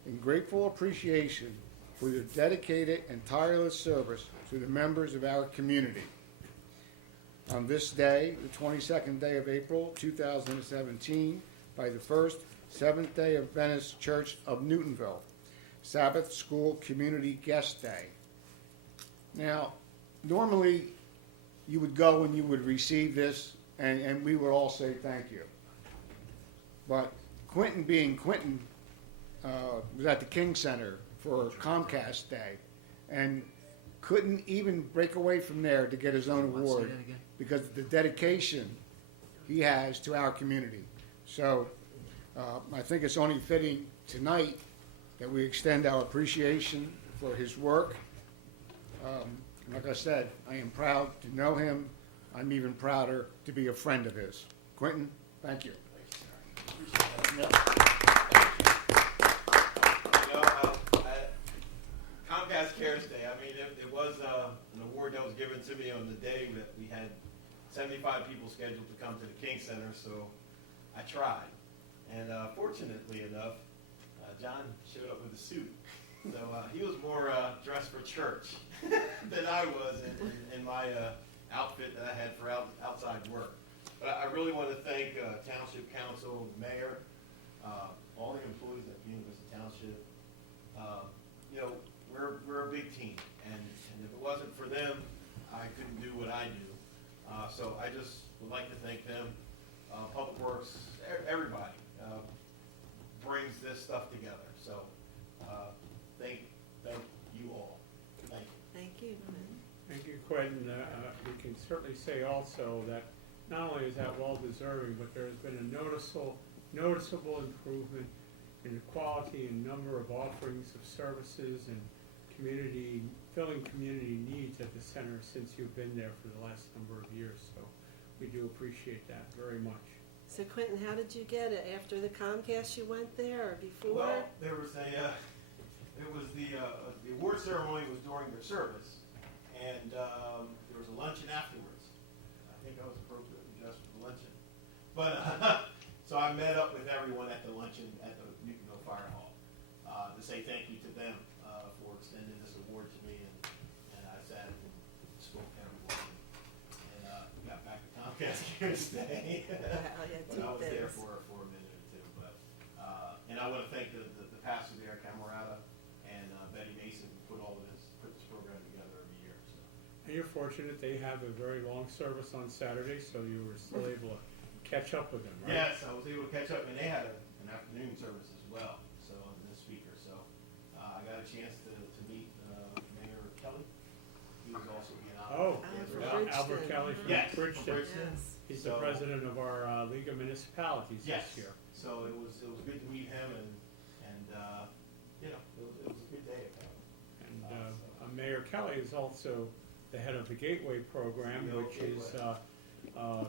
in grateful appreciation for their dedicated and tireless service to the members of our community. On this day, the 22nd day of April, 2017, by the first Seventh Day Adventist Church of Newtonville, Sabbath School Community Guest Day. Now, normally you would go and you would receive this and we would all say thank you. But Quentin, being Quentin, was at the King Center for Comcast Day and couldn't even break away from there to get his own award because of the dedication he has to our community. So I think it's only fitting tonight that we extend our appreciation for his work. Like I said, I am proud to know him. I'm even prouder to be a friend of his. Quentin, thank you. Comcast Cares Day, I mean, it was an award that was given to me on the day that we had 75 people scheduled to come to the King Center, so I tried. And fortunately enough, John showed up with a suit. So he was more dressed for church than I was in my outfit that I had for outside work. But I really want to thank Township Council, the Mayor, all the employees at Buena Vista Township. You know, we're a big team, and if it wasn't for them, I couldn't do what I do. So I just would like to thank them. Public Works, everybody brings this stuff together. So thank you all. Thank you. Thank you. Thank you, Quentin. We can certainly say also that not only is that well-deserving, but there has been a noticeable improvement in the quality and number of offerings of services and filling community needs at the center since you've been there for the last number of years. So we do appreciate that very much. So Quentin, how did you get it? After the Comcast you went there or before? Well, there was the award ceremony was during their service, and there was a luncheon afterwards. I think I was appropriately dressed for the luncheon. But so I met up with everyone at the luncheon at the Newtonville Fire Hall to say thank you to them for extending this award to me, and I sat and spoke to everyone and got back to Comcast Cares Day. But I was there for a minute or two. But and I want to thank the pastor there, Camerata, and Betty Mason, who put this program together every year. So. And you're fortunate they have a very long service on Saturday, so you were still able to catch up with them, right? Yes, I was able to catch up, and they had an afternoon service as well. So the speaker. So I got a chance to meet Mayor Kelly. He was also being Oh, Albert Kelly from Bridgeton. Yes. He's the president of our League of Municipalities this year. So it was good to meet him, and you know, it was a good day. And Mayor Kelly is also the head of the Gateway program, which is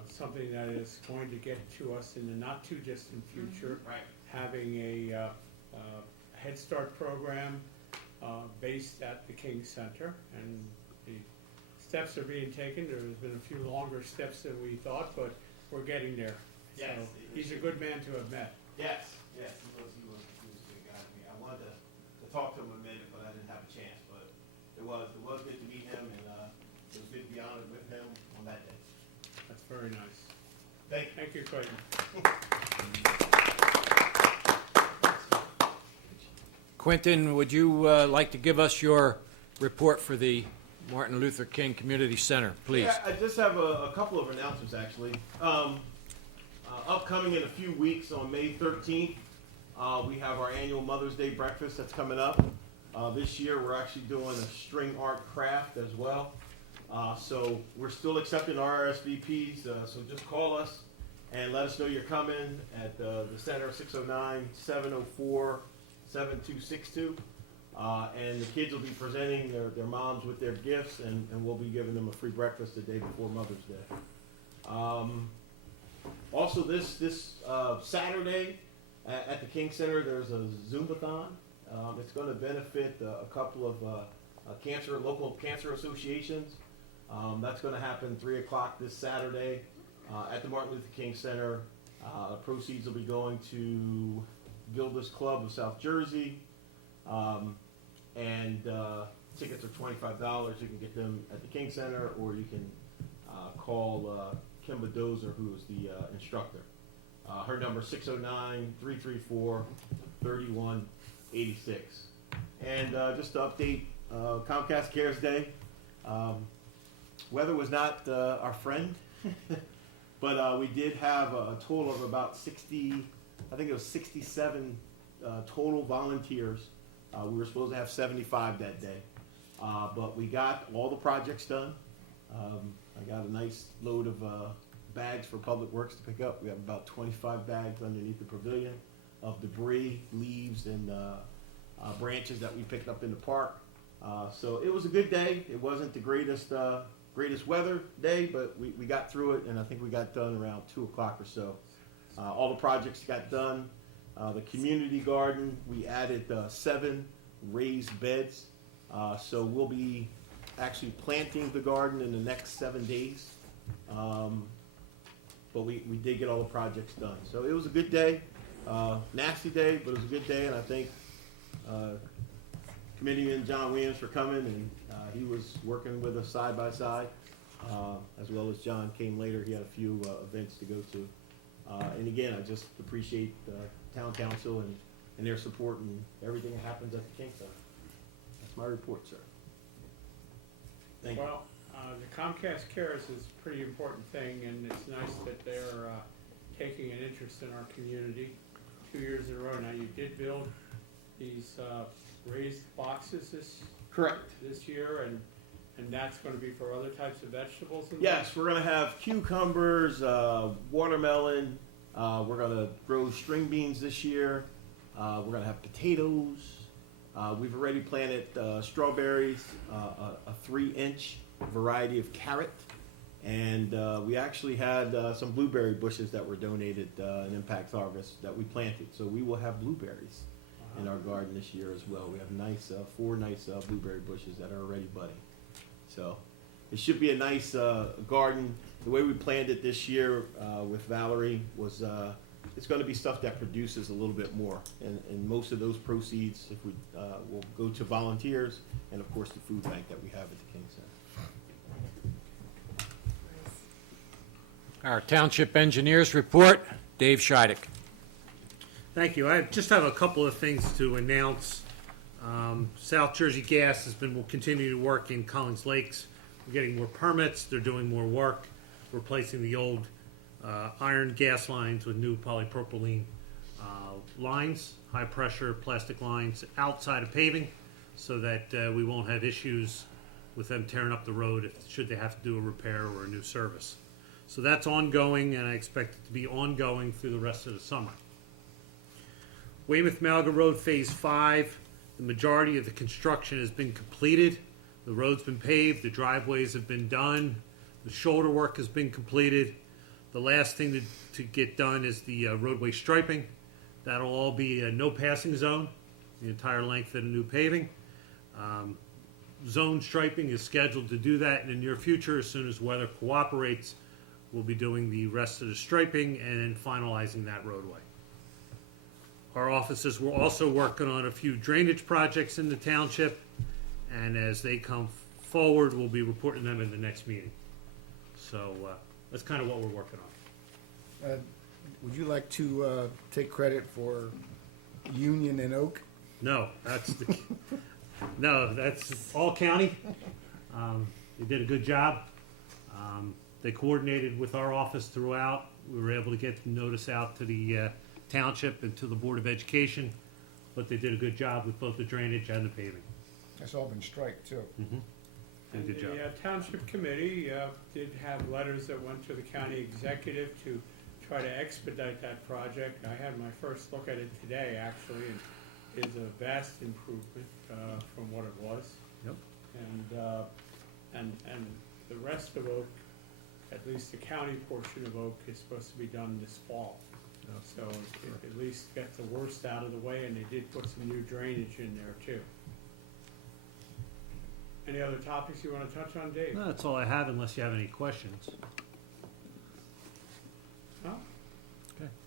something that is going to get to us in the not too distant future. Right. Having Head Start program based at the King Center, and the steps are being taken. There's been a few longer steps than we thought, but we're getting there. Yes. So he's a good man to have met. Yes, he was a good guy to me. I wanted to talk to him a minute, but I didn't have a chance. But it was good to meet him, and it was good to be honored with him on that day. That's very nice. Thank you. Thank you, Clayton. Quentin, would you like to give us your report for the Martin Luther King Community Center, please? Yeah, I just have a couple of announcements, actually. Upcoming in a few weeks on May 13th, we have our annual Mother's Day breakfast that's coming up. This year, we're actually doing a string art craft as well. So we're still accepting RSVPs, so just call us and let us know you're coming at the center, 609-704-7262. And the kids will be presenting their moms with their gifts, and we'll be giving them a free breakfast the day before Mother's Day. Also, this Saturday at the King Center, there's a Zumbathon. It's going to benefit a couple of local cancer associations. That's going to happen 3 o'clock this Saturday at the Martin Luther King Center. Proceeds will be going to Gilda's Club of South Jersey. And tickets are $25. You can get them at the King Center, or you can call Kimba Dozer, who is the instructor. Her number is 609-334-3186. And just to update, Comcast Cares Day. Weather was not our friend, but we did have a total of about 67 total volunteers. We were supposed to have 75 that day, but we got all the projects done. I got a nice load of bags for Public Works to pick up. We have about 25 bags underneath the pavilion of debris, leaves, and branches that we picked up in the park. So it was a good day. It wasn't the greatest weather day, but we got through it, and I think we got done around 2 o'clock or so. All the projects got done. The community garden, we added 7 raised beds. So we'll be actually planting the garden in the next 7 days. But we did get all the projects done. So it was a good day. Nasty day, but it was a good day. And I thank Committeeman John Williams for coming. And he was working with us side by side, as well as John came later. He had a few events to go to. And again, I just appreciate Town Council and their support and everything that happens at the King Center. That's my report, sir. Thank you. Well, the Comcast Cares is a pretty important thing, and it's nice that they're taking an interest in our community 2 years in a row. Now, you did build these raised boxes this year, and that's going to be for other types of vegetables? Yes, we're going to have cucumbers, watermelon. We're going to grow string beans this year. We're going to have potatoes. We've already planted strawberries, a 3-inch variety of carrot. And we actually had some blueberry bushes that were donated in Impact Harvest that we planted. So we will have blueberries in our garden this year as well. We have 4 nice blueberry bushes that are already budding. So it should be a nice garden. The way we planned it this year with Valerie was it's going to be stuff that produces a little bit more. And most of those proceeds will go to volunteers and, of course, the food bank that we have at the King Center. Our Township Engineers report, Dave Scheidek. Thank you. I just have a couple of things to announce. South Jersey Gas will continue to work in Collins Lakes. We're getting more permits. They're doing more work, replacing the old iron gas lines with new polypropylene lines, high pressure plastic lines outside of paving, so that we won't have issues with them tearing up the road should they have to do a repair or a new service. So that's ongoing, and I expect it to be ongoing through the rest of the summer. Weymouth-Malga Road Phase 5, the majority of the construction has been completed. The road's been paved, the driveways have been done, the shoulder work has been completed. The last thing to get done is the roadway striping. That'll all be a no passing zone the entire length of the new paving. Zone striping is scheduled to do that in the near future. As soon as weather cooperates, we'll be doing the rest of the striping and then finalizing that roadway. Our offices were also working on a few drainage projects in the township, and as they come forward, we'll be reporting them in the next meeting. So that's kind of what we're working on. Would you like to take credit for Union and Oak? No, that's all county. They did a good job. They coordinated with our office throughout. We were able to get the notice out to the township and to the Board of Education, but they did a good job with both the drainage and the paving. That's all been striped too. Mm-hmm. Did a good job. The township committee did have letters that went to the county executive to try to expedite that project. I had my first look at it today, actually, and it is a vast improvement from what it was. Yep. And the rest of Oak, at least the county portion of Oak, is supposed to be done this fall. So it at least got the worst out of the way, and they did put some new drainage in there too. Any other topics you want to touch on, Dave? No, that's all I have, unless you have any questions. No?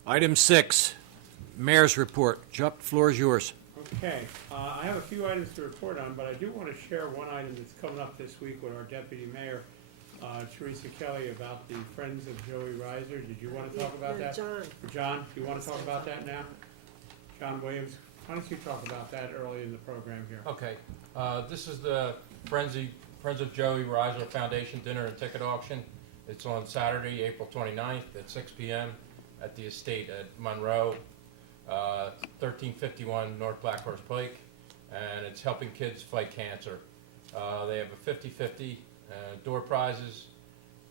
Item 6, Mayor's Report. Chuck, the floor is yours. Okay, I have a few items to report on, but I do want to share one item that's coming up this week with our Deputy Mayor, Teresa Kelly, about the Friends of Joey Reiser. Did you want to talk about that? John. John, do you want to talk about that now? John Williams, why don't you talk about that early in the program here? Okay, this is the Friends of Joey Reiser Foundation Dinner and Ticket Auction. It's on Saturday, April 29th at 6 p.m. at the estate at Monroe, 1351 North Blackhorse Pike, and it's helping kids fight cancer. They have a 50-50 door prizes,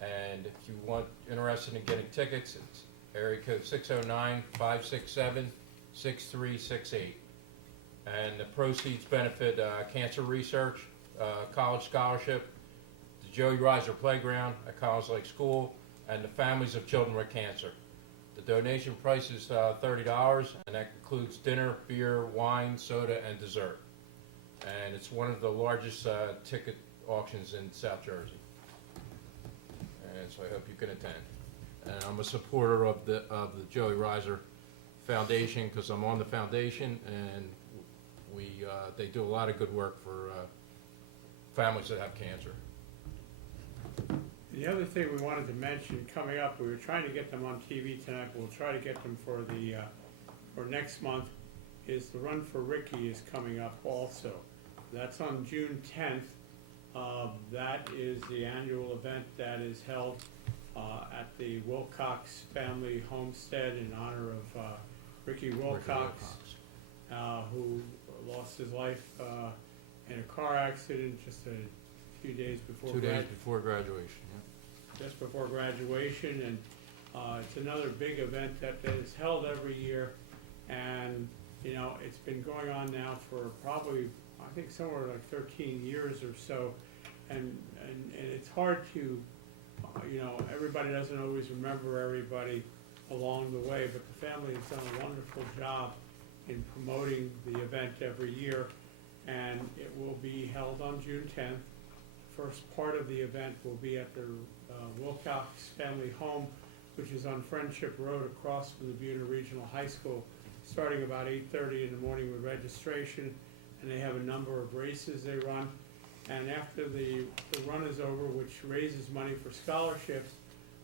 and if you want interested in getting tickets, it's area code 609-567-6368. And the proceeds benefit cancer research, college scholarship, the Joey Reiser Playground at Collins Lake School, and the families of children with cancer. The donation price is $30, and that includes dinner, beer, wine, soda, and dessert. And it's one of the largest ticket auctions in South Jersey. And so I hope you can attend. And I'm a supporter of the Joey Reiser Foundation because I'm on the foundation, and they do a lot of good work for families that have cancer. The other thing we wanted to mention coming up, we were trying to get them on TV tonight, but we'll try to get them for next month, is the Run for Ricky is coming up also. That's on June 10th. That is the annual event that is held at the Wilcox Family Homestead in honor of Ricky Wilcox, who lost his life in a car accident just a few days before. 2 days before graduation. Yeah. Just before graduation, and it's another big event that is held every year, and you know it's been going on now for probably I think somewhere like 13 years or so, and it's hard to everybody doesn't always remember everybody along the way, but the family has done a wonderful job in promoting the event every year, and it will be held on June 10th. First part of the event will be at the Wilcox Family Home, which is on Friendship Road across from the Buena Regional High School, starting about 8:30 in the morning with registration, and they have a number of races they run. And after the run is over, which raises money for scholarships,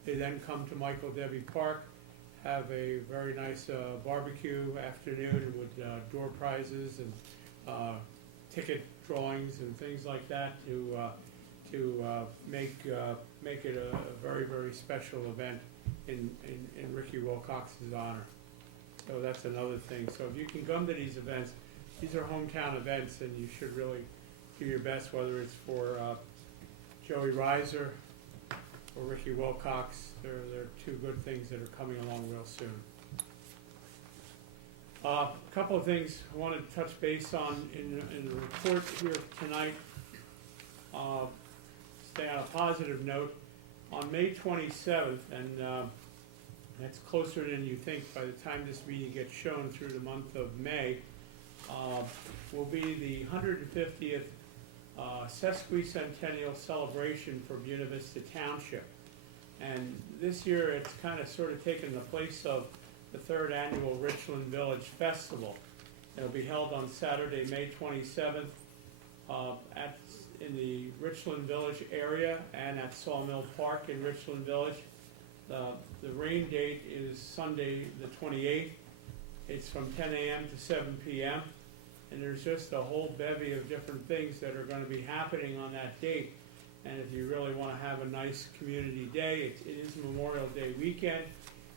they then come to Michael Debbie Park, have a very nice barbecue afternoon with door prizes and ticket drawings and things like that to make it a very, very special event in Ricky Wilcox's honor. So that's another thing. So if you can come to these events, these are hometown events, and you should really do your best, whether it's for Joey Reiser or Ricky Wilcox. They're two good things that are coming along real soon. A couple of things I want to touch base on in the report here tonight. Stay on a positive note. On May 27th, and that's closer than you think by the time this meeting gets shown through the month of May, will be the 150th sesquicentennial celebration for Buena Vista Township. And this year, it's kind of sort of taken the place of the third annual Richland Village Festival. It'll be held on Saturday, May 27th, in the Richland Village area and at Sawmill Park in Richland Village. The rain date is Sunday, the 28th. It's from 10 a.m. to 7 p.m. And there's just a whole bevy of different things that are going to be happening on that date. And if you really want to have a nice community day, it is Memorial Day weekend.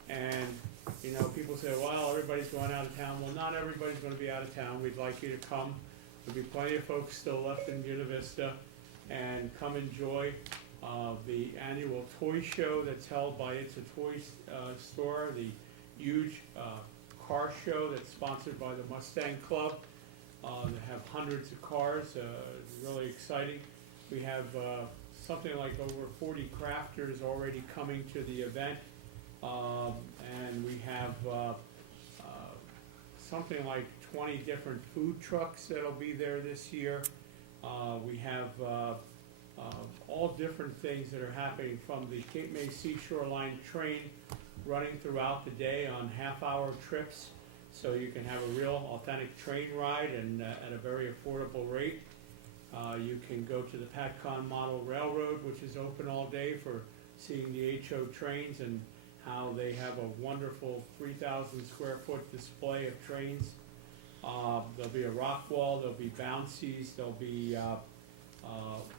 And, you know, people say, well, everybody's going out of town. Well, not everybody's going to be out of town. We'd like you to come. There'll be plenty of folks still left in Buena Vista. And come enjoy the annual toy show that's held by It's a Toy Store, the huge car show that's sponsored by the Mustang Club. They have hundreds of cars, really exciting. We have something like over 40 crafters already coming to the event. And we have something like 20 different food trucks that'll be there this year. We have all different things that are happening, from the Cape May Seashore Line train running throughout the day on half-hour trips, so you can have a real authentic train ride and at a very affordable rate. You can go to the PatCon Model Railroad, which is open all day, for seeing the HO trains and how they have a wonderful 3,000 square foot display of trains. There'll be a rock wall, there'll be bouncies, there'll be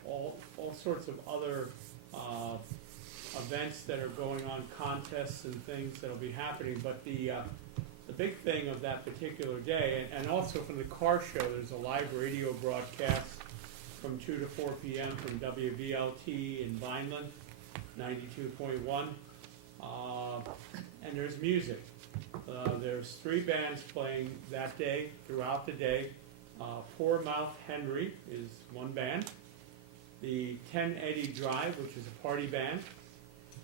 all sorts of other events that are going on, contests and things that'll be happening. But the big thing of that particular day, and also from the car show, there's a live radio broadcast from 2 to 4 p.m. from WVLT in Vineland, 92.1. And there's music. There's 3 bands playing that day, throughout the day. Poor Mouth Henry is one band. The 10 Eddie Drive, which is a party band.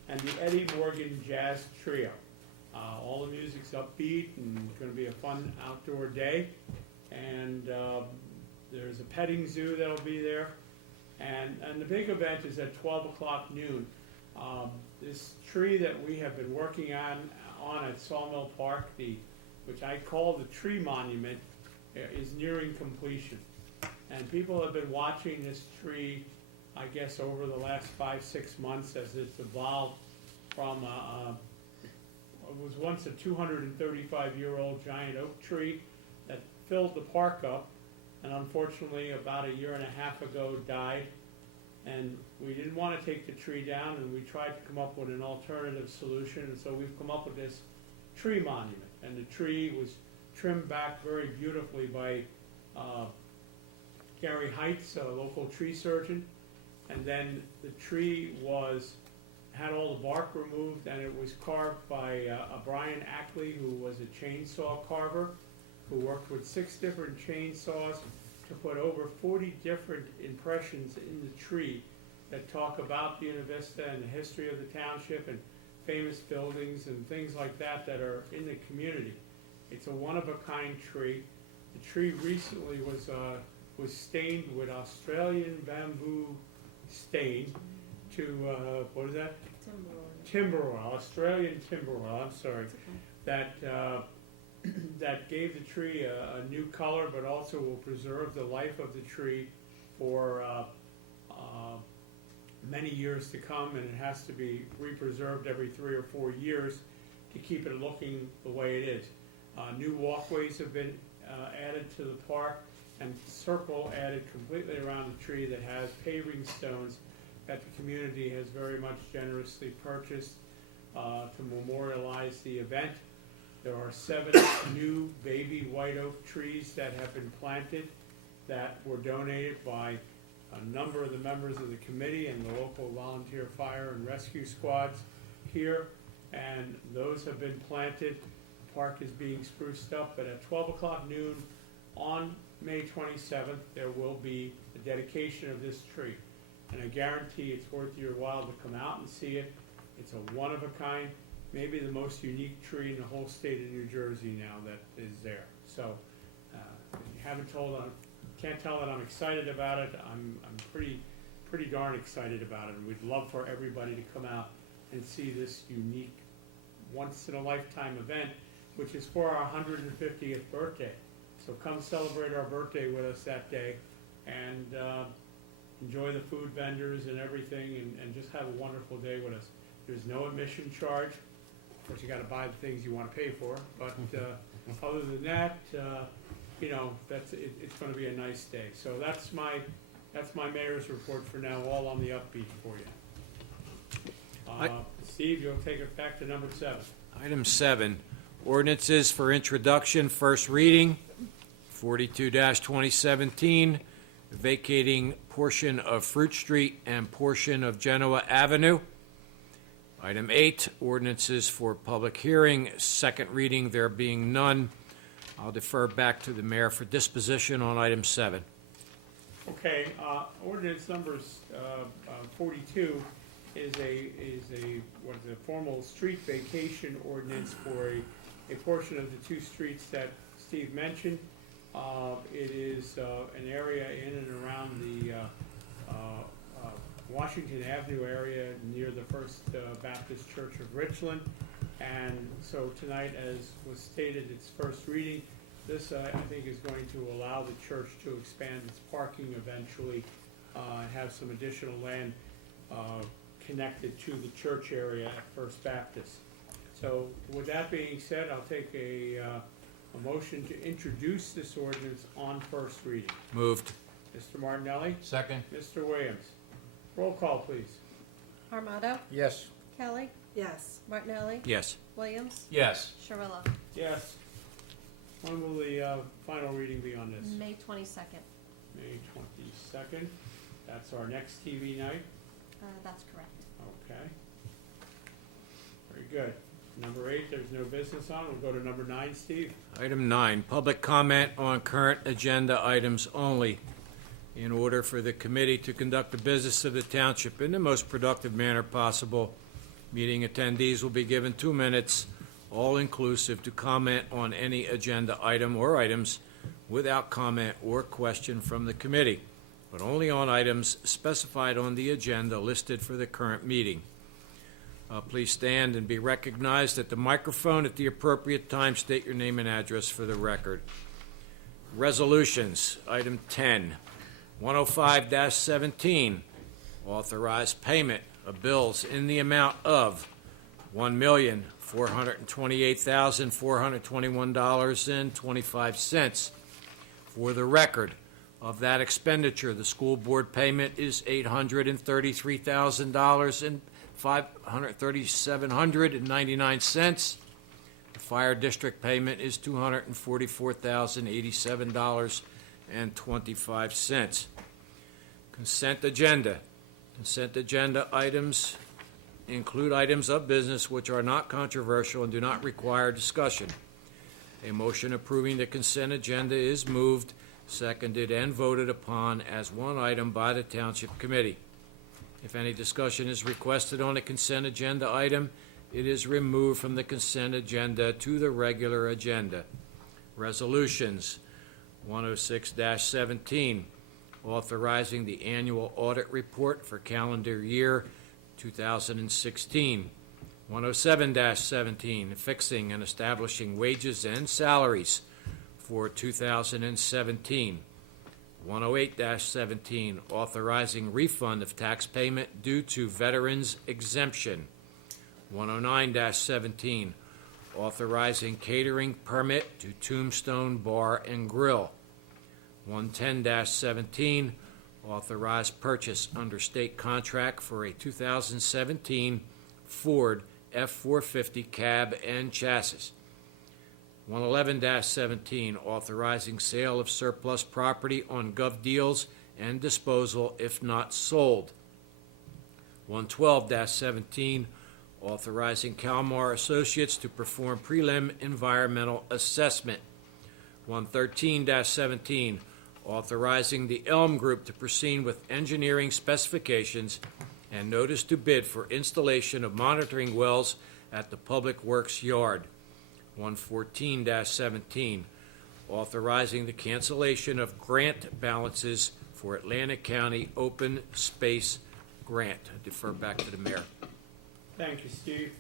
And the Eddie Morgan Jazz Trio. All the music's upbeat and it's going to be a fun outdoor day. And there's a petting zoo that'll be there. And the big event is at 12 o'clock noon. This tree that we have been working on at Sawmill Park, which I call the tree monument, is nearing completion. And people have been watching this tree, I guess, over the last 5-6 months as it's evolved from it was once a 235-year-old giant oak tree that filled the park up, and unfortunately about 1.5 years ago died. And we didn't want to take the tree down, and we tried to come up with an alternative solution, and so we've come up with this tree monument. And the tree was trimmed back very beautifully by Gary Heights, a local tree surgeon. And then the tree had all the bark removed, and it was carved by Brian Ackley, who was a chainsaw carver, who worked with 6 different chainsaws to put over 40 different impressions in the tree that talk about Buena Vista and the history of the township and famous buildings and things like that that are in the community. It's a one-of-a-kind tree. The tree recently was stained with Australian bamboo stain to, what is that? Timber oil, Australian timber oil, I'm sorry. That gave the tree a new color, but also will preserve the life of the tree for many years to come, and it has to be re-preserved every 3 or 4 years to keep it looking the way it is. New walkways have been added to the park, and circle added completely around the tree that has paving stones that the community has very much generously purchased to memorialize the event. There are 7 new baby white oak trees that have been planted that were donated by a number of the members of the committee and the local volunteer fire and rescue squads here, and those have been planted. The park is being spruced up, but at 12 o'clock noon on May 27th, there will be a dedication of this tree. And I guarantee it's worth your while to come out and see it. It's a one-of-a-kind, maybe the most unique tree in the whole state of New Jersey now that is there. So if you can't tell that I'm excited about it. I'm pretty darn excited about it, and we'd love for everybody to come out and see this unique, once-in-a-lifetime event, which is for our 150th birthday. So come celebrate our birthday with us that day, and enjoy the food vendors and everything, and just have a wonderful day with us. There's no admission charge. Of course, you gotta buy the things you wanna pay for, but other than that, you know, it's gonna be a nice day. So that's my mayor's report for now, all on the upbeat for you. Steve, you'll take it back to number 7. Item 7, ordinances for introduction, first reading, 42-2017, vacating portion of Fruit Street and portion of Genoa Avenue. Item 8, ordinances for public hearing, second reading, there being none. I'll defer back to the mayor for disposition on item 7. Okay, ordinance number 42 is a formal street vacation ordinance for a portion of the 2 streets that Steve mentioned. It is an area in and around the Washington Avenue area near the First Baptist Church of Richland. And so tonight, as was stated, its first reading. This, I think, is going to allow the church to expand its parking eventually, and have some additional land connected to the church area at First Baptist. So with that being said, I'll take a motion to introduce this ordinance on first reading. Moved. Mr. Martinelli? Second. Mr. Williams? Roll call, please. Armato? Yes. Kelly? Yes. Martinelli? Yes. Williams? Yes. Sharilla? Yes. When will the final reading be on this? May 22nd. May 22nd. That's our next TV night. That's correct. Okay. Very good. Number 8, there's no business on. We'll go to number 9, Steve. Item 9, public comment on current agenda items only. In order for the committee to conduct the business of the township in the most productive manner possible, meeting attendees will be given 2 minutes, all inclusive, to comment on any agenda item or items without comment or question from the committee, but only on items specified on the agenda listed for the current meeting. Please stand and be recognized at the microphone at the appropriate time. State your name and address for the record. Resolutions, item 10, 105-17, authorize payment of bills in the amount of $1,428,421.25. For the record of that expenditure, the school board payment is $833,537.99. The fire district payment is $244,087.25. Consent agenda. Consent agenda items include items of business which are not controversial and do not require discussion. A motion approving the consent agenda is moved, seconded, and voted upon as one item by the Township Committee. If any discussion is requested on a consent agenda item, it is removed from the consent agenda to the regular agenda. Resolutions, 106-17, authorizing the annual audit report for calendar year 2016. 107-17, fixing and establishing wages and salaries for 2017. 108-17, authorizing refund of tax payment due to veterans exemption. 109-17, authorizing catering permit to Tombstone Bar and Grill. 110-17, authorized purchase under state contract for a 2017 Ford F-450 cab and chassis. 111-17, authorizing sale of surplus property on gov deals and disposal if not sold. 112-17, authorizing Calmar Associates to perform prelim environmental assessment. 113-17, authorizing the Elm Group to proceed with engineering specifications and notice to bid for installation of monitoring wells at the Public Works Yard. 114-17, authorizing the cancellation of grant balances for Atlantic County Open Space Grant. I defer back to the mayor. Thank you, Steve.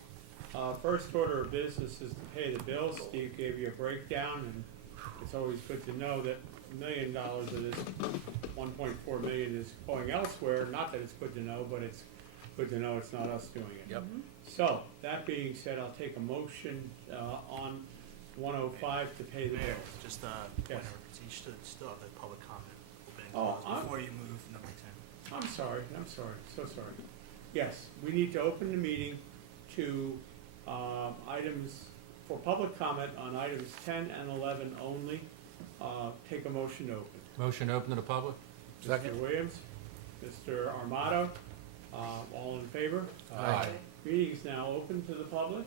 First order of business is to pay the bills. Steve gave you a breakdown, and it's always good to know that $1 million of this 1.4 million is going elsewhere. Not that it's good to know, but it's good to know it's not us doing it. Yep. So, that being said, I'll take a motion on 105 to pay the bills. Just Yes. you should still have the public comment opening Oh, clause before you move number 10. I'm sorry, so sorry. Yes, we need to open the meeting to items, for public comment on items 10 and 11 only. Take a motion to open. Motion open to the public? Mr. Williams, Mr. Armato, all in favor? Aye. Meeting is now open to the public.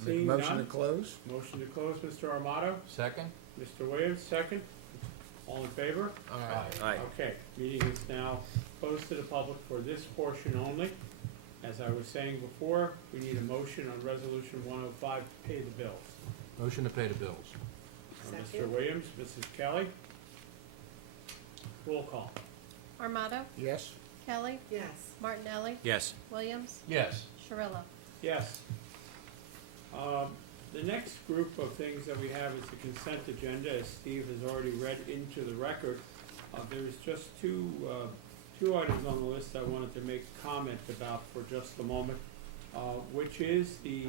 Make a Seeing motion to none. close? Motion to close, Mr. Armato. Second? Mr. Williams, second. All in favor? Aye. Okay, meeting is now closed to the public for this portion only. As I was saying before, we need a motion on resolution 105 to pay the bills. Motion to pay the bills. Mr. Second. Williams, Mrs. Kelly. Roll call. Armato, Yes? Kelly, Yes. Martinelli, Yes. Williams, Yes. Shirillo. Yes. The next group of things that we have is the consent agenda, as Steve has already read into the record. There's just two items on the list I wanted to make comment about for just a moment, which is the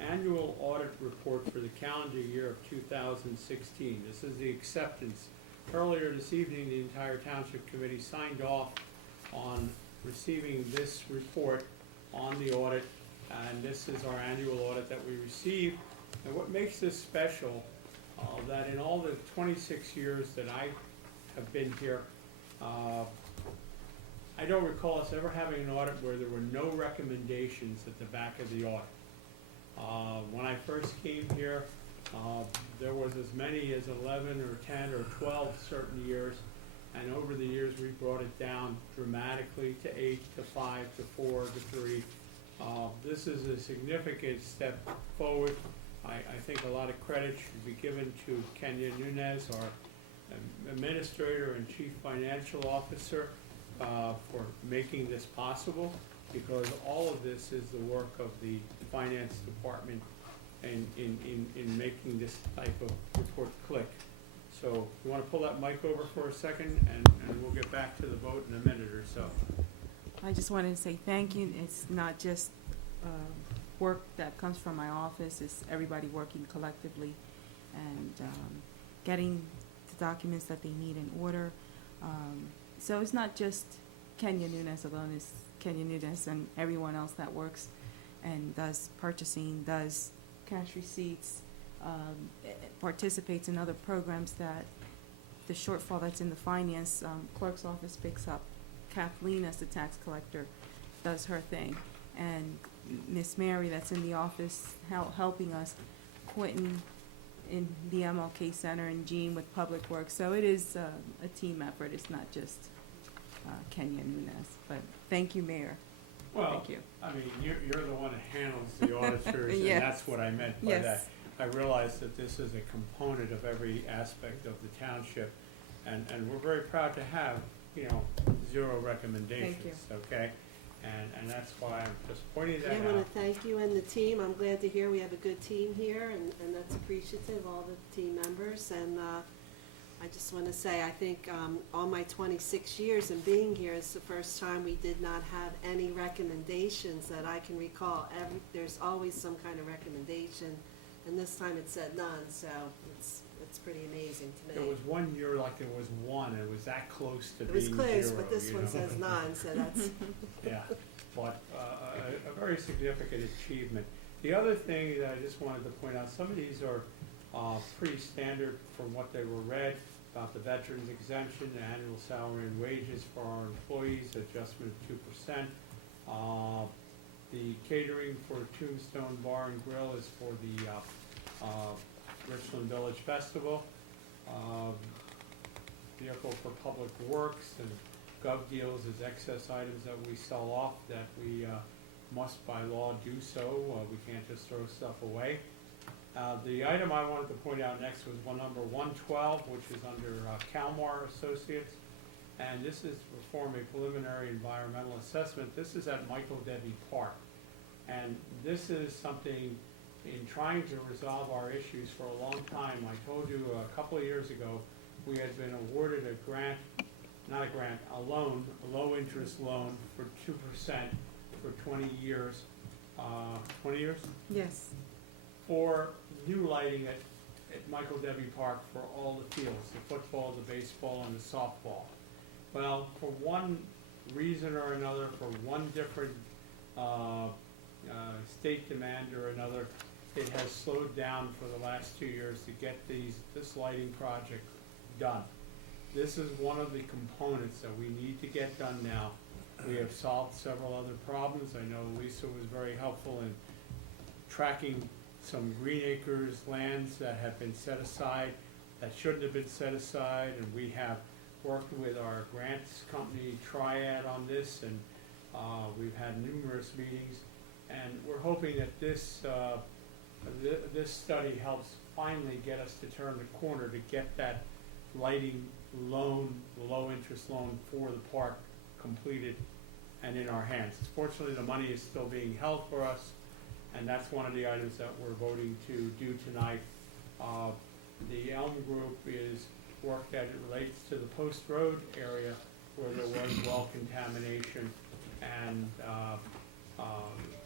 annual audit report for the calendar year of 2016. This is the acceptance. Earlier this evening, the entire Township Committee signed off on receiving this report on the audit, and this is our annual audit that we receive. And what makes this special, that in all the 26 years that I have been here, I don't recall us ever having an audit where there were no recommendations at the back of the audit. When I first came here, there was as many as 11 or 10 or 12 certain years, and over the years we brought it down dramatically to 8, to 5, to 4, to 3. This is a significant step forward. I think a lot of credit should be given to Kenya Nunez, our Administrator and Chief Financial Officer, for making this possible, because all of this is the work of the Finance Department in making this type of report click. So, you want to pull that mic over for a second, and we'll get back to the vote in a minute or so. I just wanted to say thank you. It's not just work that comes from my office, it's everybody working collectively and getting the documents that they need in order. So it's not just Kenya Nunez alone, it's Kenya Nunez and everyone else that works and does purchasing, does cash receipts, participates in other programs that the shortfall that's in the finance clerk's office picks up. Kathleen, as the tax collector, does her thing. And Miss Mary, that's in the office helping us, Quentin in the MLK Center, and Jean with Public Works. So it is a team effort. It's not just Kenya Nunez. But thank you, Mayor. Well, Thank you. I mean, you're the one that handles the auditors, Yes. and that's what I meant by Yes. that. I realize that this is a component of every aspect of the township, and we're very proud to have, 0 recommendations, okay? And that's why I'm just pointing that I out. want to thank you and the team. I'm glad to hear we have a good team here, and that's appreciative, all the team members. And I just want to say, I think all my 26 years in being here, it's the first time we did not have any recommendations that I can recall. There's always some kind of recommendation, and this time it said none, so it's pretty amazing to me. There was one year like there was one, and it was that close to It being was 0. close, but this one says none, so that's. Yeah, but a very significant achievement. The other thing that I just wanted to point out, some of these are pretty standard from what they were read, about the veterans exemption, the annual salary and wages for our employees, adjustment of 2%. The catering for Tombstone Bar and Grill is for the Richland Village Festival. Vehicle for Public Works and Gov Deals is excess items that we sell off that we must by law do so. We can't just throw stuff away. The item I wanted to point out next was one number 112, which is under Calmar Associates. And this is to perform a preliminary environmental assessment. This is at Michael Debbie Park. And this is something, in trying to resolve our issues for a long time, I told you a couple of years ago, we had been awarded a grant, not a grant, a loan, a low-interest loan for 2% for 20 years. 20 years? Yes. For new lighting at Michael Debbie Park for all the fields, the football, the baseball, and the softball. Well, for one reason or another, for one different state demand or another, it has slowed down for the last 2 years to get this lighting project done. This is one of the components that we need to get done now. We have solved several other problems. I know Lisa was very helpful in tracking some Green Acres lands that have been set aside that shouldn't have been set aside, and we have worked with our grants company Triad on this, and we've had numerous meetings, and we're hoping that this this study helps finally get us to turn the corner to get that lighting loan, low interest loan for the park completed and in our hands. Fortunately, the money is still being held for us, and that's one of the items that we're voting to do tonight. The Elm Group is work that relates to the Post Road area where there was well contamination, and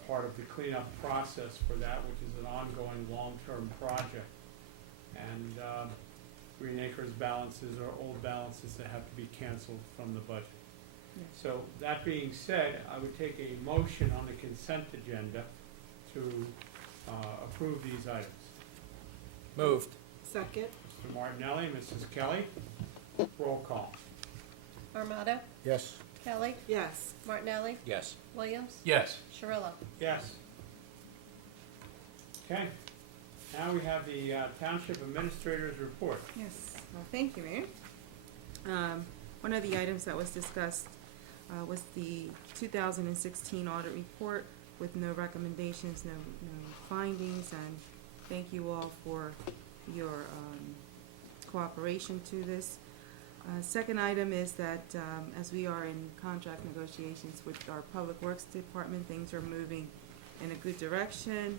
part of the cleanup process for that, which is an ongoing long-term project. And Green Acres balances are old balances that have to be canceled from the budget. Yes. So that being said, I would take a motion on the consent agenda to approve these items. Moved. Second. Mr. Martinelli, Mrs. Kelly, roll call. Armato? Yes. Kelly? Yes. Martinelli? Yes. Williams? Yes. Shirillo? Yes. Okay, now we have the Township Administrator's Report. Yes, well, thank you, Mayor. One of the items that was discussed was the 2016 audit report with no recommendations, no findings, and thank you all for your cooperation to this. Second item is that as we are in contract negotiations with our Public Works Department, things are moving in a good direction.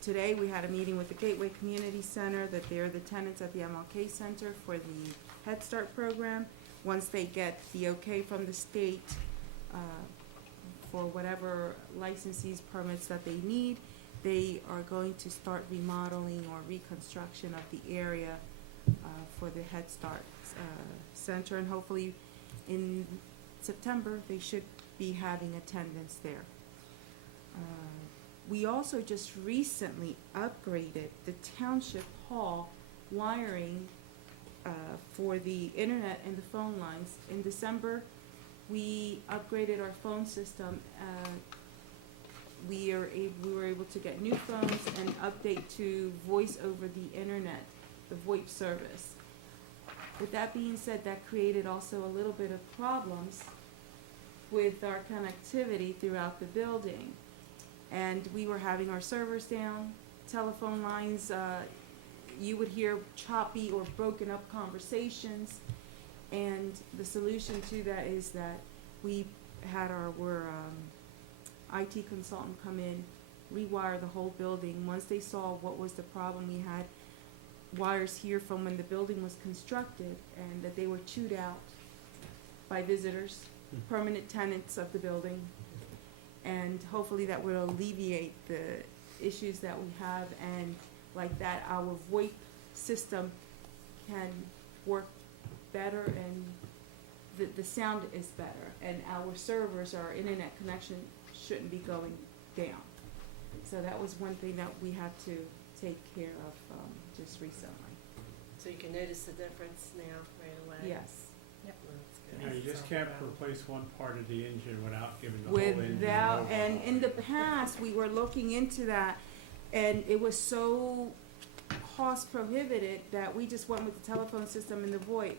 Today we had a meeting with the Gateway Community Center that they're the tenants at the MLK Center for the Head Start program. Once they get the okay from the state for whatever licensees, permits that they need, they are going to start remodeling or reconstruction of the area for the Head Start Center, and hopefully in September they should be having attendance there. We also just recently upgraded the Township Hall wiring for the internet and the phone lines. In December, we upgraded our phone system. We were able to get new phones and update to voice over the internet, the VoIP service. With that being said, that created also a little bit of problems with our connectivity throughout the building. And we were having our servers down, telephone lines, you would hear choppy or broken up conversations. And the solution to that is that we had our IT consultant come in, rewire the whole building. Once they saw what was the problem, we had wires here from when the building was constructed, and that they were chewed out by visitors, permanent tenants of the building. And hopefully that will alleviate the issues that we have, and like that our VoIP system can work better, and the sound is better, and our servers, our internet connection shouldn't be going down. So that was one thing that we had to take care of just recently. So you can notice the difference now right away? Yes. Yep. You know, you just can't replace one part of the engine without giving the whole engine an Without, overhaul. and in the past, we were looking into that, and it was so cost prohibited that we just went with the telephone system and the VoIP.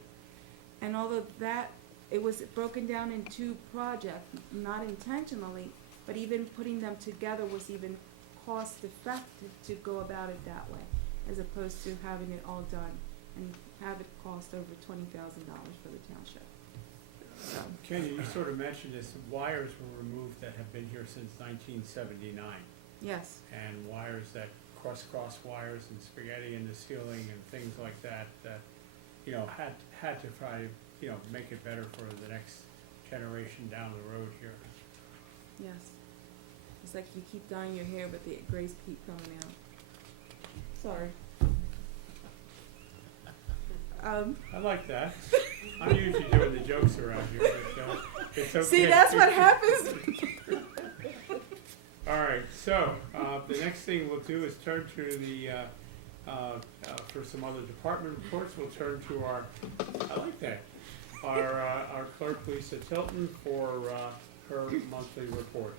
And although that, it was broken down in two projects, not intentionally, but even putting them together was even cost effective to go about it that way, as opposed to having it all done and have it cost over $20,000 for the township. So, Kenya, you sort of mentioned this, wires were removed that have been here since 1979. yes, And wires that cross wires and spaghetti in the ceiling and things like that, that, you know, had to try to, you know, make it better for the next generation down the road here. yes. It's like you keep dyeing your hair, but the grays keep coming out. Sorry. I like that. I'm usually doing the jokes around here, but it's okay. See, that's what happens. All right, so the next thing we'll do is turn to the, for some other department reports, we'll turn to our, I like that, our clerk, Lisa Tilton, for her monthly report.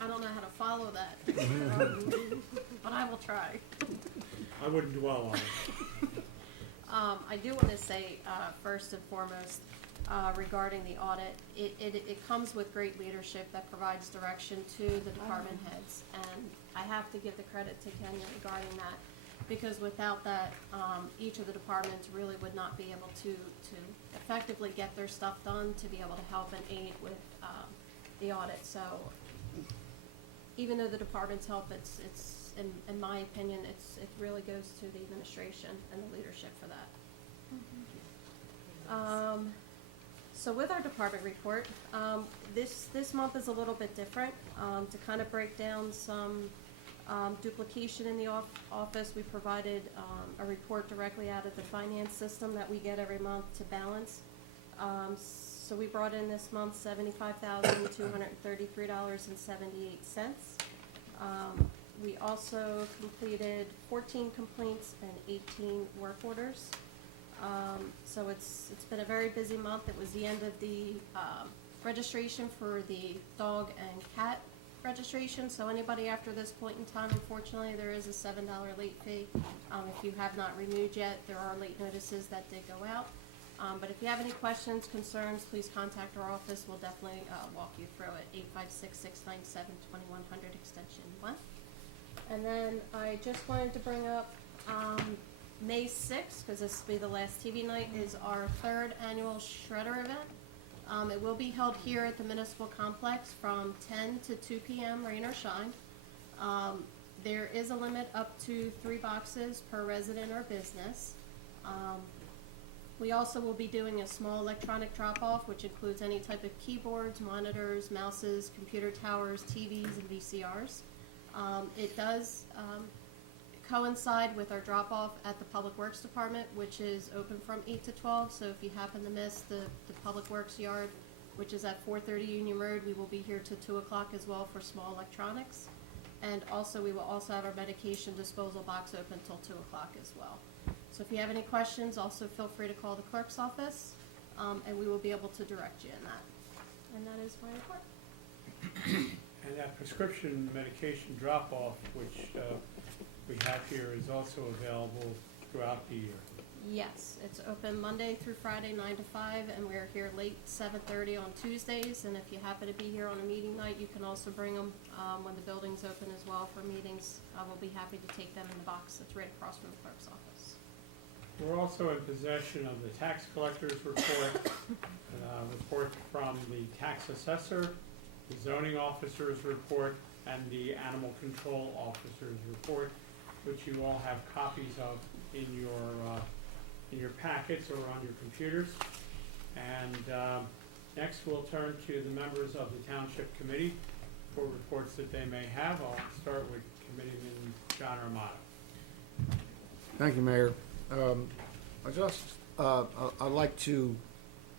I don't know how to follow that, but I will try. I wouldn't dwell on it. I do want to say, first and foremost, regarding the audit, it comes with great leadership that provides direction to the department heads. And I have to give the credit to Kenya regarding that, because without that, each of the departments really would not be able to effectively get their stuff done, to be able to help and aid with the audit. So even though the departments help, it's in my opinion, it really goes to the administration and the leadership for that. So with our department report, this month is a little bit different. To kind of break down some duplication in the office, we provided a report directly out of the finance system that we get every month to balance. So we brought in this month $75,233.78. We also completed 14 complaints and 18 work orders. So it's been a very busy month. It was the end of the registration for the dog and cat registration. So anybody after this point in time, unfortunately, there is a $7 late fee. If you have not renewed yet, there are late notices that did go out. But if you have any questions, concerns, please contact our office. We'll definitely walk you through it. 856-697-2100 extension 1. And then I just wanted to bring up May 6th, because this will be the last TV night, is our 3rd annual Shredder event. It will be held here at the Municipal Complex from 10 to 2 p.m., rain or shine. There is a limit up to 3 boxes per resident or business. We also will be doing a small electronic drop-off, which includes any type of keyboards, monitors, mouses, computer towers, TVs, and VCRs. It does coincide with our drop-off at the Public Works Department, which is open from 8 to 12. So if you happen to miss the Public Works yard, which is at 430 Union Road, we will be here till 2 o'clock as well for small electronics. And also, we will also have our medication disposal box open till 2 o'clock as well. So if you have any questions, also feel free to call the clerk's office, and we will be able to direct you in that. And that is my report. And that prescription medication drop-off, which we have here, is also available throughout the year. Yes, it's open Monday through Friday, 9 to 5, and we're here late 7:30 on Tuesdays. And if you happen to be here on a meeting night, you can also bring them when the building's open as well for meetings. We'll be happy to take them in the box that's right across from the clerk's office. We're also in possession of the tax collector's report, report from the tax assessor, the zoning officer's report, and the animal control officer's report, which you all have copies of in your packets or on your computers. And next we'll turn to the members of the Township Committee for reports that they may have. I'll start with Committeeman John Armato. Thank you, Mayor. I'd like to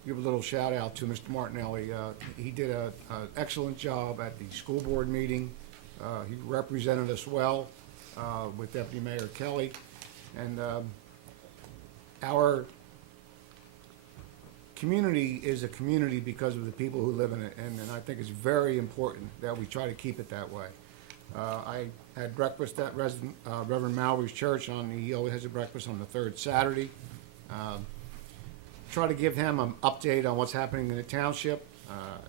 give a little shout out to Mr. Martinelli. He did an excellent job at the school board meeting. He represented us well with Deputy Mayor Kelly. And our community is a community because of the people who live in it, and I think it's very important that we try to keep it that way. I had breakfast at Reverend Mallory's church. He always has a breakfast on the 3rd Saturday. Try to give him an update on what's happening in the township.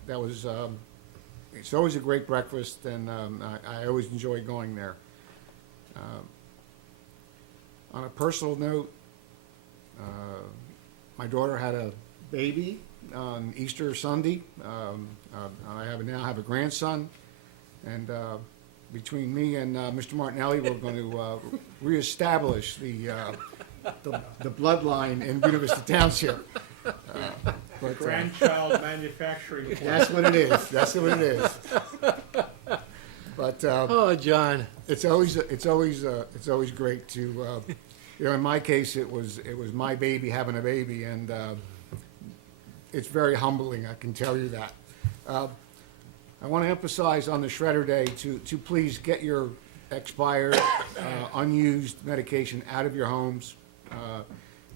It's always a great breakfast, and I always enjoy going there. On a personal note, my daughter had a baby on Easter Sunday. Now have a grandson, and between me and Mr. Martinelli, we're going to reestablish the bloodline in Buena Vista Township. Grandchild manufacturing plant. That's what it is. That's what it is. But Oh, John. it's always great to, in my case, it was my baby having a baby, and it's very humbling. I can tell you that. I want to emphasize on the Shredder Day to please get your expired, unused medication out of your homes.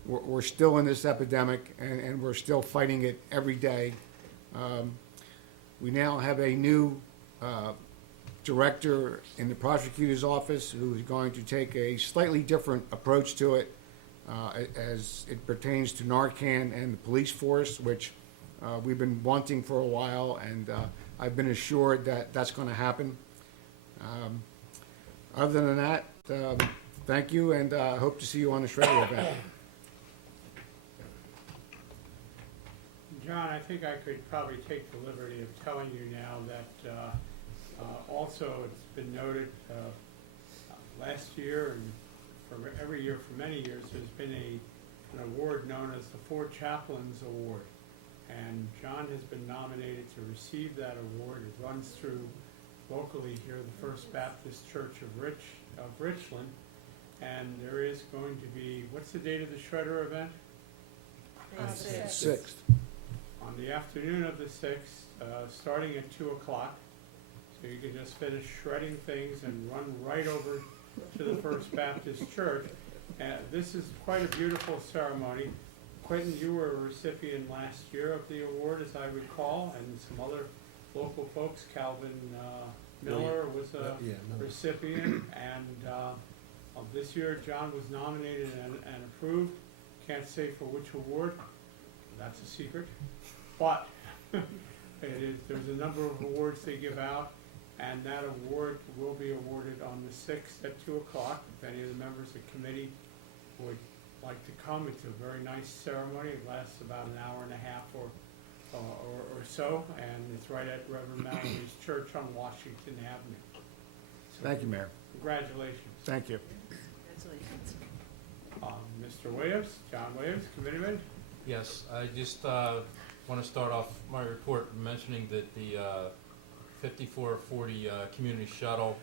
We're still in this epidemic, and we're still fighting it every day. We now have a new director in the prosecutor's office who is going to take a slightly different approach to it as it pertains to Narcan and the police force, which we've been wanting for a while, and I've been assured that that's going to happen. Other than that, thank you, and I hope to see you on the Shredder event. John, I think I could probably take the liberty of telling you now that also it's been noted last year and for every year for many years there's been an award known as the Four Chaplains Award. And John has been nominated to receive that award. It runs through locally here the First Baptist Church of Richland. And there is going to be, what's the date of the Shredder event? May 6th. On the afternoon of the 6th, starting at 2 o'clock. So you can just finish shredding things and run right over to the First Baptist Church. This is quite a beautiful ceremony. Quentin, you were a recipient last year of the award, as I recall, and some other local folks. Calvin Miller was a recipient, and this year John was nominated and approved. Can't say for which award. That's a secret. But there's a number of awards they give out, and that award will be awarded on the 6th at 2 o'clock. If any of the members of the committee would like to come, it's a very nice ceremony. It lasts about an hour and a half or so, and it's right at Reverend Mallory's Church on Washington Avenue. So Thank you, Mayor. congratulations. Thank you. Congratulations. Mr. Williams, John Williams, committeeman. Yes, I just want to start off my report mentioning that the 5440 Community Shuttle,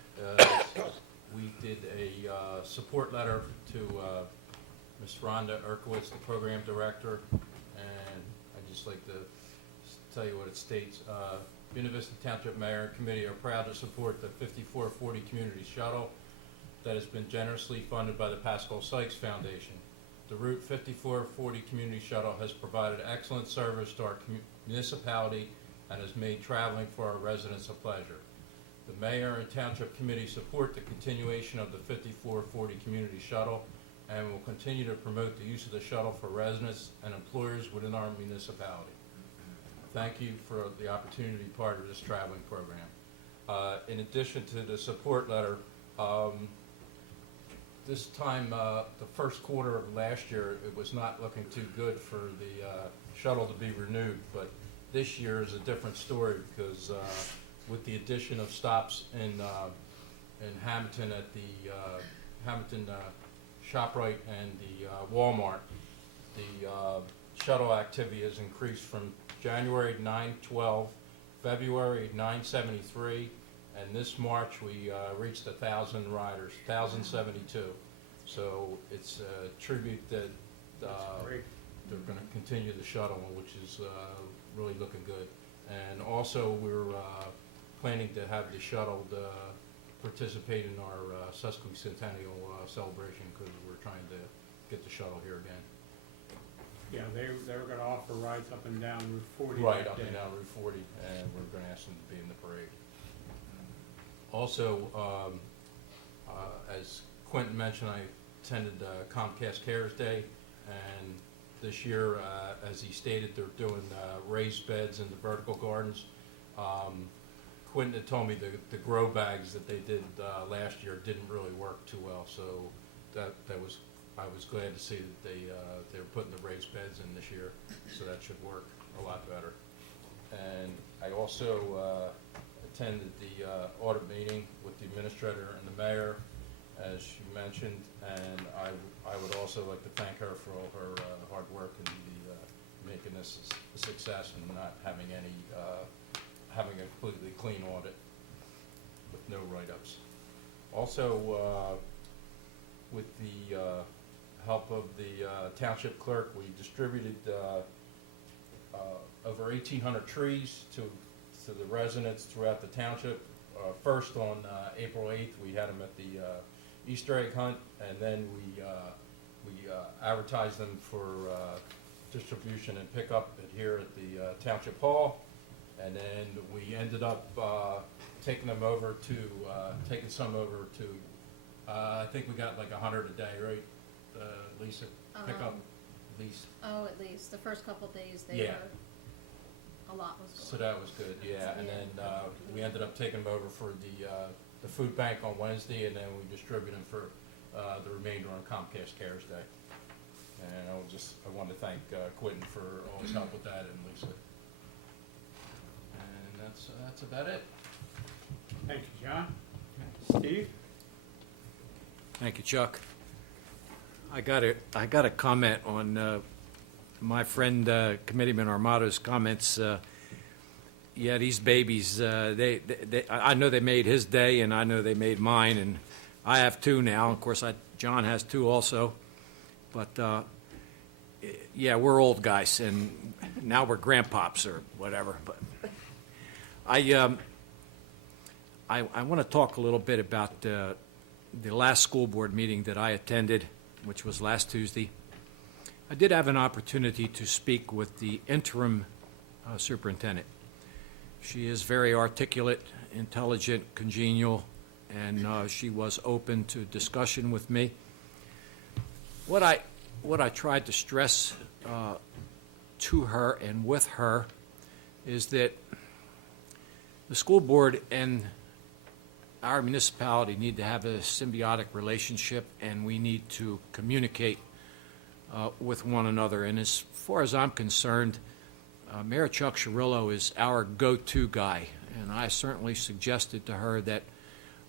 we did a support letter to Ms. Rhonda Erkowitz, the program director, and I'd just like to tell you what it states. Buena Vista Township Mayor and Committee are proud to support the 5440 Community Shuttle that has been generously funded by the Pascal Sykes Foundation. The Route 5440 Community Shuttle has provided excellent service to our municipality and has made traveling for our residents a pleasure. The Mayor and Township Committee support the continuation of the 5440 Community Shuttle and will continue to promote the use of the shuttle for residents and employers within our municipality. Thank you for the opportunity to be part of this traveling program. In addition to the support letter, this time, the first quarter of last year, it was not looking too good for the shuttle to be renewed, but this year is a different story because with the addition of stops in Hamilton at the Hamilton ShopRite and the Walmart, the shuttle activity has increased from January 912, February 973, and this March we reached 1,000 riders, 1,072. So it's a tribute that they're going to continue the shuttle, which is really looking good. And also we're planning to have the shuttle participate in our sesquicentennial celebration because we're trying to get the shuttle here again. Yeah, they were gonna offer rides up and down Route 40 Right, that up day. and down Route 40, and we're going to ask them to be in the parade. Also, as Quentin mentioned, I attended Comcast Cares Day, and this year, as he stated, they're doing raised beds in the vertical gardens. Quentin had told me the grow bags that they did last year didn't really work too well, so I was glad to see that they were putting the raised beds in this year, so that should work a lot better. And I also attended the audit meeting with the administrator and the mayor, as you mentioned, and I would also like to thank her for all her hard work in making this a success and not having having a completely clean audit with no write-ups. Also, with the help of the township clerk, we distributed over 1,800 trees to the residents throughout the township. First on April 8th, we had them at the Easter egg hunt, and then we advertised them for distribution and pickup here at the township hall, and then we ended up taking some over to I think we got like 100 a day, right, Lisa? Pickup, at least. Oh, at least the first couple of days Yeah. a lot was going. So that was good, yeah. And then we ended up taking them over for the food bank on Wednesday, and then we distribute them for the remainder on Comcast Cares Day. And I want to thank Quentin for all his help with that, and Lisa. And that's about it. Thank you, John. Steve? Thank you, Chuck. I got a comment on my friend Committeeman Armato's comments. Yeah, these babies, I know they made his day, and I know they made mine, and I have two now. Of course, John has two also. But yeah, we're old guys, and now we're grandpops or whatever. But I want to talk a little bit about the last school board meeting that I attended, which was last Tuesday. I did have an opportunity to speak with the interim superintendent. She is very articulate, intelligent, congenial, and she was open to discussion with me. What I tried to stress to her and with her is that the school board and our municipality need to have a symbiotic relationship, and we need to communicate with one another. And as far as I'm concerned, Mayor Chuck Cirillo is our go-to guy, and I certainly suggested to her that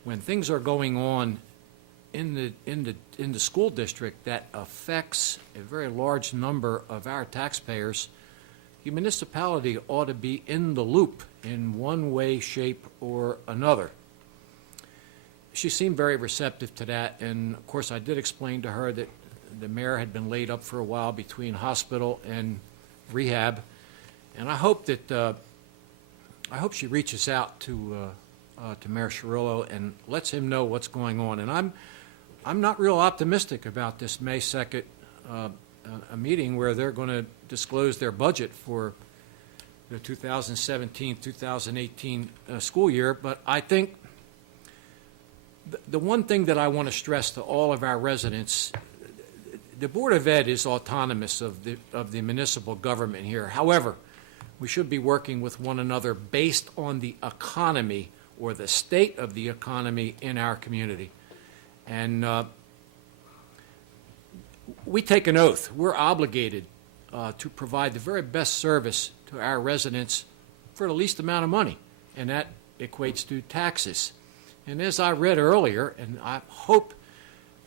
when things are going on in the school district that affects a very large number of our taxpayers, the municipality ought to be in the loop in one way, shape, or another. She seemed very receptive to that, and of course I did explain to her that the mayor had been laid up for a while between hospital and rehab, and I hope that she reaches out to Mayor Cirillo and lets him know what's going on. And I'm not real optimistic about this May 2nd a meeting where they're going to disclose their budget for the 2017-2018 school year, but I think the one thing that I want to stress to all of our residents, the Board of Ed is autonomous of the municipal government here. However, we should be working with one another based on the economy or the state of the economy in our community. And we take an oath. We're obligated to provide the very best service to our residents for the least amount of money, and that equates to taxes. And as I read earlier, and I hope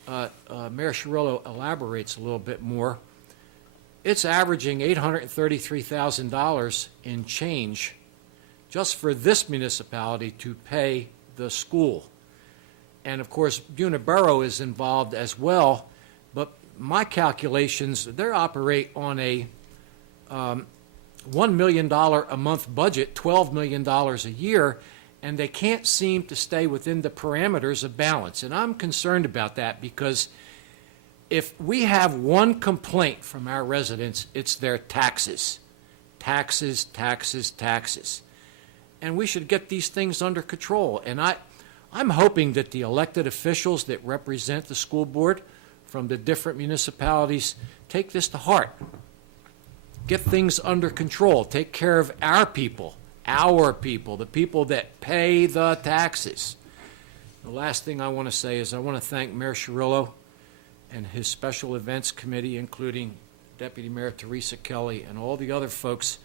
Mayor Cirillo elaborates a little bit more, it's averaging $833,000 in change just for this municipality to pay the school. And of course, Buena Borough is involved as well, but my calculations, they operate on a $1 million a month budget, $12 million a year, and they can't seem to stay within the parameters of balance. And I'm concerned about that because if we have one complaint from our residents, it's their taxes. Taxes, taxes, taxes. And we should get these things under control. And I'm hoping that the elected officials that represent the school board from the different municipalities take this to heart. Get things under control. Take care of our people. our people, the people that pay the taxes. The last thing I want to say is I want to thank Mayor Cirillo and his Special Events Committee, including Deputy Mayor Teresa Kelly and all the other folks.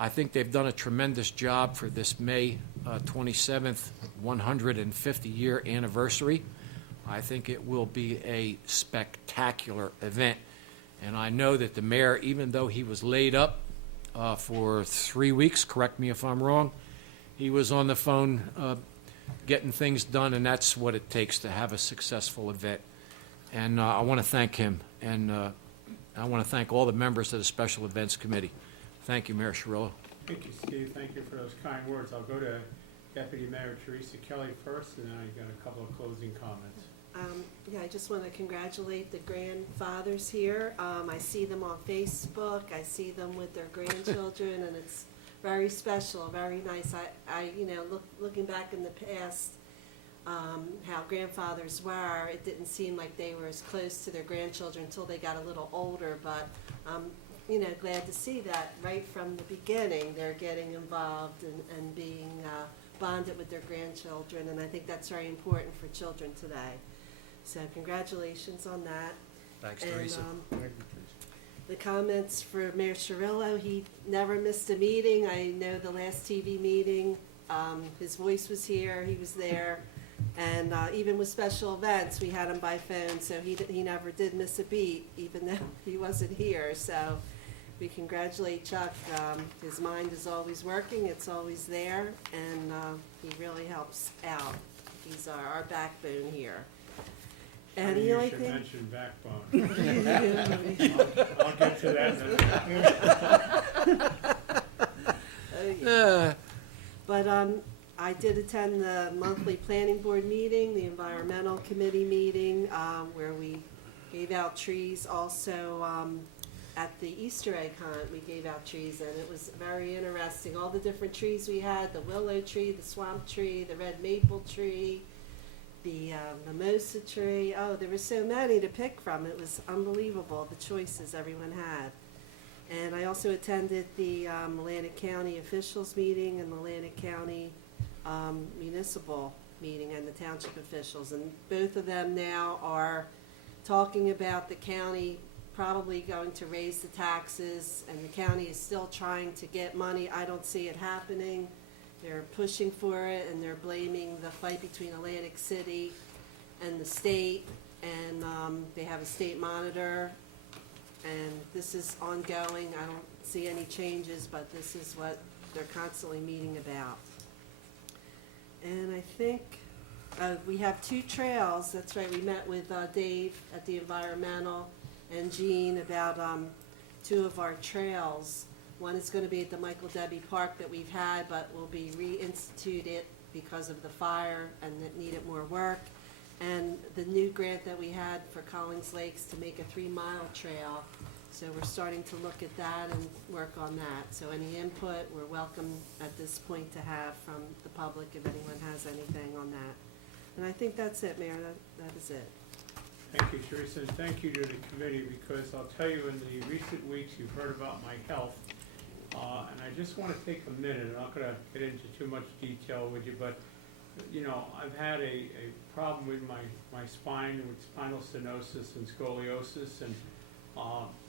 I think they've done a tremendous job for this May 27th 150-year anniversary. I think it will be a spectacular event. And I know that the mayor, even though he was laid up for 3 weeks, correct me if I'm wrong, he was on the phone getting things done, and that's what it takes to have a successful event. And I want to thank him, and I want to thank all the members of the Special Events Committee. Thank you, Mayor Cirillo. Thank you, Steve. Thank you for those kind words. I'll go to Deputy Mayor Teresa Kelly first, and then I got a couple of closing comments. Yeah, I just want to congratulate the grandfathers here. I see them on Facebook. I see them with their grandchildren, and it's very special, very nice. I looking back in the past, how grandfathers were, it didn't seem like they were as close to their grandchildren until they got a little older, but glad to see that right from the beginning they're getting involved and being bonded with their grandchildren, and I think that's very important for children today. So congratulations on that. Thanks, And, Teresa. the comments for Mayor Cirillo, he never missed a meeting. I know the last TV meeting, his voice was here, he was there. And even with special events, we had him by phone, so he never did miss a beat, even though he wasn't here. So we congratulate Chuck. His mind is always working, it's always there, and he really helps out. He's our backbone here. And the only thing. Mention backbone. I'll get to that. But I did attend the monthly planning board meeting, the environmental committee meeting, where we gave out trees. Also, at the Easter egg hunt, we gave out trees, and it was very interesting. All the different trees we had, the willow tree, the swamp tree, the red maple tree, the mimosa tree. Oh, there were so many to pick from. It was unbelievable, the choices everyone had. And I also attended the Atlantic County officials meeting and the Atlantic County municipal meeting and the township officials. And both of them now are talking about the county probably going to raise the taxes, and the county is still trying to get money. I don't see it happening. They're pushing for it, and they're blaming the fight between Atlantic City and the state, and they have a state monitor, and this is ongoing. I don't see any changes, but this is what they're constantly meeting about. And I think we have 2 trails. That's right, we met with Dave at the environmental and Jean about 2 of our trails. One is going to be at the Michael Debbie Park that we've had, but will be reinstituted because of the fire and it needed more work. And the new grant that we had for Collins Lakes to make a 3-mile trail. So we're starting to look at that and work on that. So any input, we're welcome at this point to have from the public if anyone has anything on that. And I think that's it, Mayor. That is it. Thank you, Teresa, and thank you to the committee, because I'll tell you, in the recent weeks, you've heard about my health. And I just want to take a minute. I'm not going to get into too much detail with you, but I've had a problem with my spine, with spinal stenosis and scoliosis, and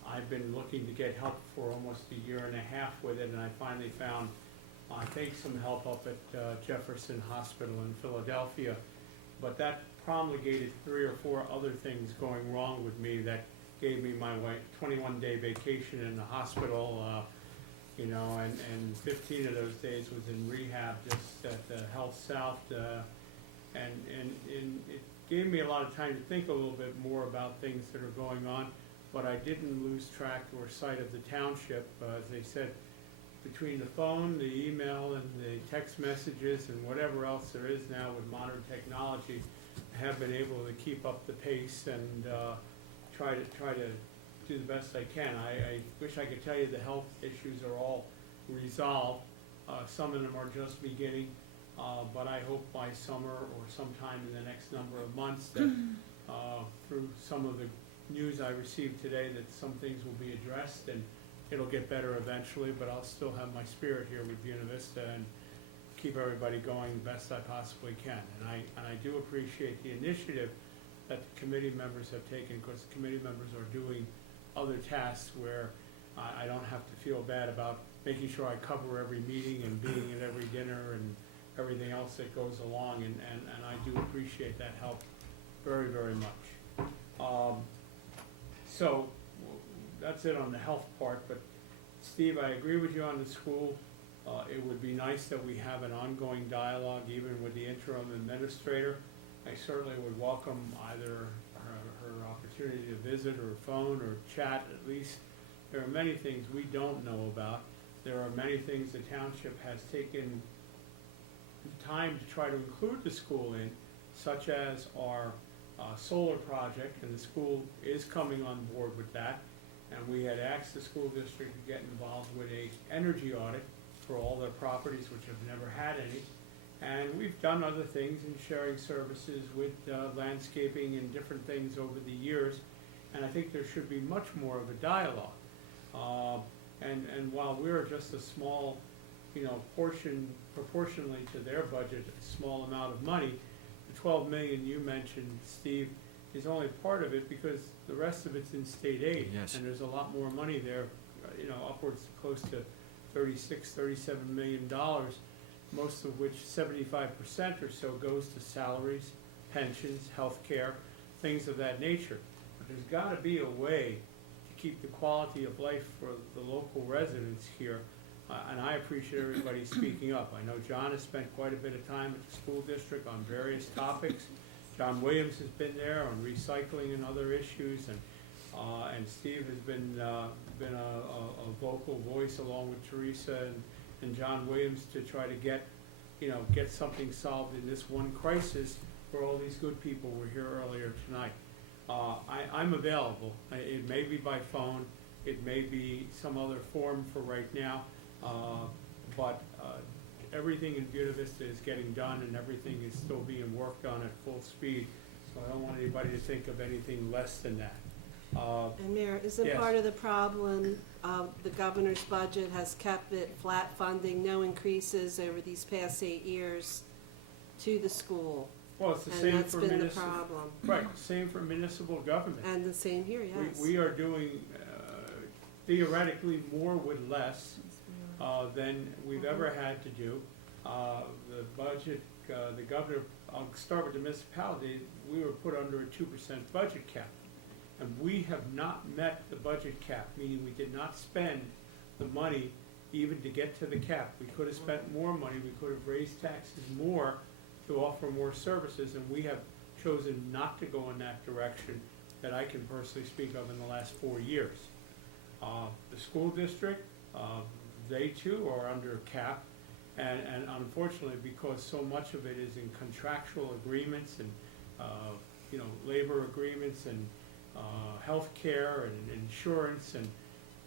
I've been looking to get help for almost a year and a half with it, and I finally found I take some help up at Jefferson Hospital in Philadelphia, but that promulgated 3 or 4 other things going wrong with me that gave me my 21-day vacation in the hospital. And 15 of those days was in rehab just at the Health South, and it gave me a lot of time to think a little bit more about things that are going on, but I didn't lose track or sight of the township. As they said, between the phone, the email, and the text messages, and whatever else there is now with modern technology, I have been able to keep up the pace and try to do the best I can. I wish I could tell you the health issues are all resolved. Some of them are just beginning, but I hope by summer or sometime in the next number of months that through some of the news I received today that some things will be addressed, and it'll get better eventually, but I'll still have my spirit here with Buena Vista and keep everybody going the best I possibly can. And I do appreciate the initiative that the committee members have taken, because the committee members are doing other tasks where I don't have to feel bad about making sure I cover every meeting and being at every dinner and everything else that goes along, and I do appreciate that help very, very much. So, that's it on the health part, but Steve, I agree with you on the school. It would be nice that we have an ongoing dialogue even with the interim administrator. I certainly would welcome either her opportunity to visit or phone or chat at least. There are many things we don't know about. There are many things the township has taken time to try to include the school in, such as our solar project, and the school is coming on board with that. And we had asked the school district to get involved with a energy audit for all their properties, which have never had any. And we've done other things in sharing services with landscaping and different things over the years. And I think there should be much more of a dialogue. And while we're just a small, portion, proportionally to their budget, a small amount of money, the 12 million you mentioned, Steve, is only part of it, because the rest of it's in state aid. Yes. And there's a lot more money there, upwards close to $37 million, most of which 75% or so goes to salaries, pensions, health care, things of that nature. But there's got to be a way to keep the quality of life for the local residents here. And I appreciate everybody speaking up. I know John has spent quite a bit of time at the school district on various topics. John Williams has been there on recycling and other issues, and Steve has been a vocal voice along with Teresa and John Williams to try to get something solved in this one crisis where all these good people were here earlier tonight. I'm available. It may be by phone, it may be some other form for right now, but everything in Buena Vista is getting done, and everything is still being worked on at full speed. So I don't want anybody to think of anything less than that. And Mayor, isn't yes. part of the problem, the governor's budget has kept it flat funding, no increases over these past 8 years to the school? Well, it's the And same that's for been the municipal. problem. Right, same for municipal government. And the same here, yes. We are doing theoretically more with less than we've ever had to do. The budget, the governor, I'll start with the municipality, we were put under a 2% budget cap. And we have not met the budget cap, meaning we did not spend the money even to get to the cap. We could have spent more money, we could have raised taxes more to offer more services, and we have chosen not to go in that direction that I can personally speak of in the last 4 years. The school district, they too are under cap, and unfortunately, because so much of it is in contractual agreements and labor agreements and health care and insurance and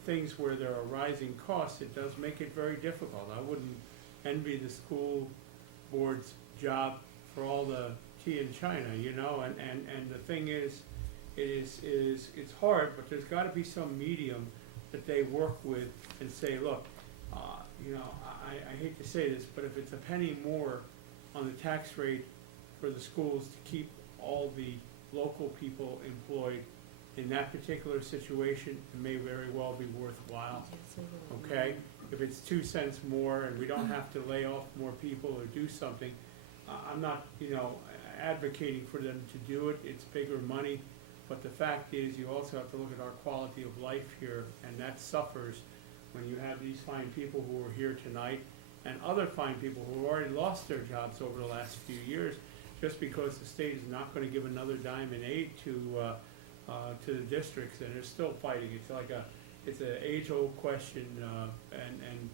things where there are rising costs, it does make it very difficult. I wouldn't envy the school board's job for all the tea in China, and the thing is it's hard, but there's got to be some medium that they work with and say, look, I hate to say this, but if it's a penny more on the tax rate for the schools to keep all the local people employed in that particular situation, it may very well be worthwhile, okay? If it's 2 cents more and we don't have to lay off more people or do something, I'm not, advocating for them to do it. It's bigger money, but the fact is you also have to look at our quality of life here, and that suffers when you have these fine people who are here tonight and other fine people who have already lost their jobs over the last few years just because the state is not going to give another dime in aid to the districts, and they're still fighting. It's an age-old question, and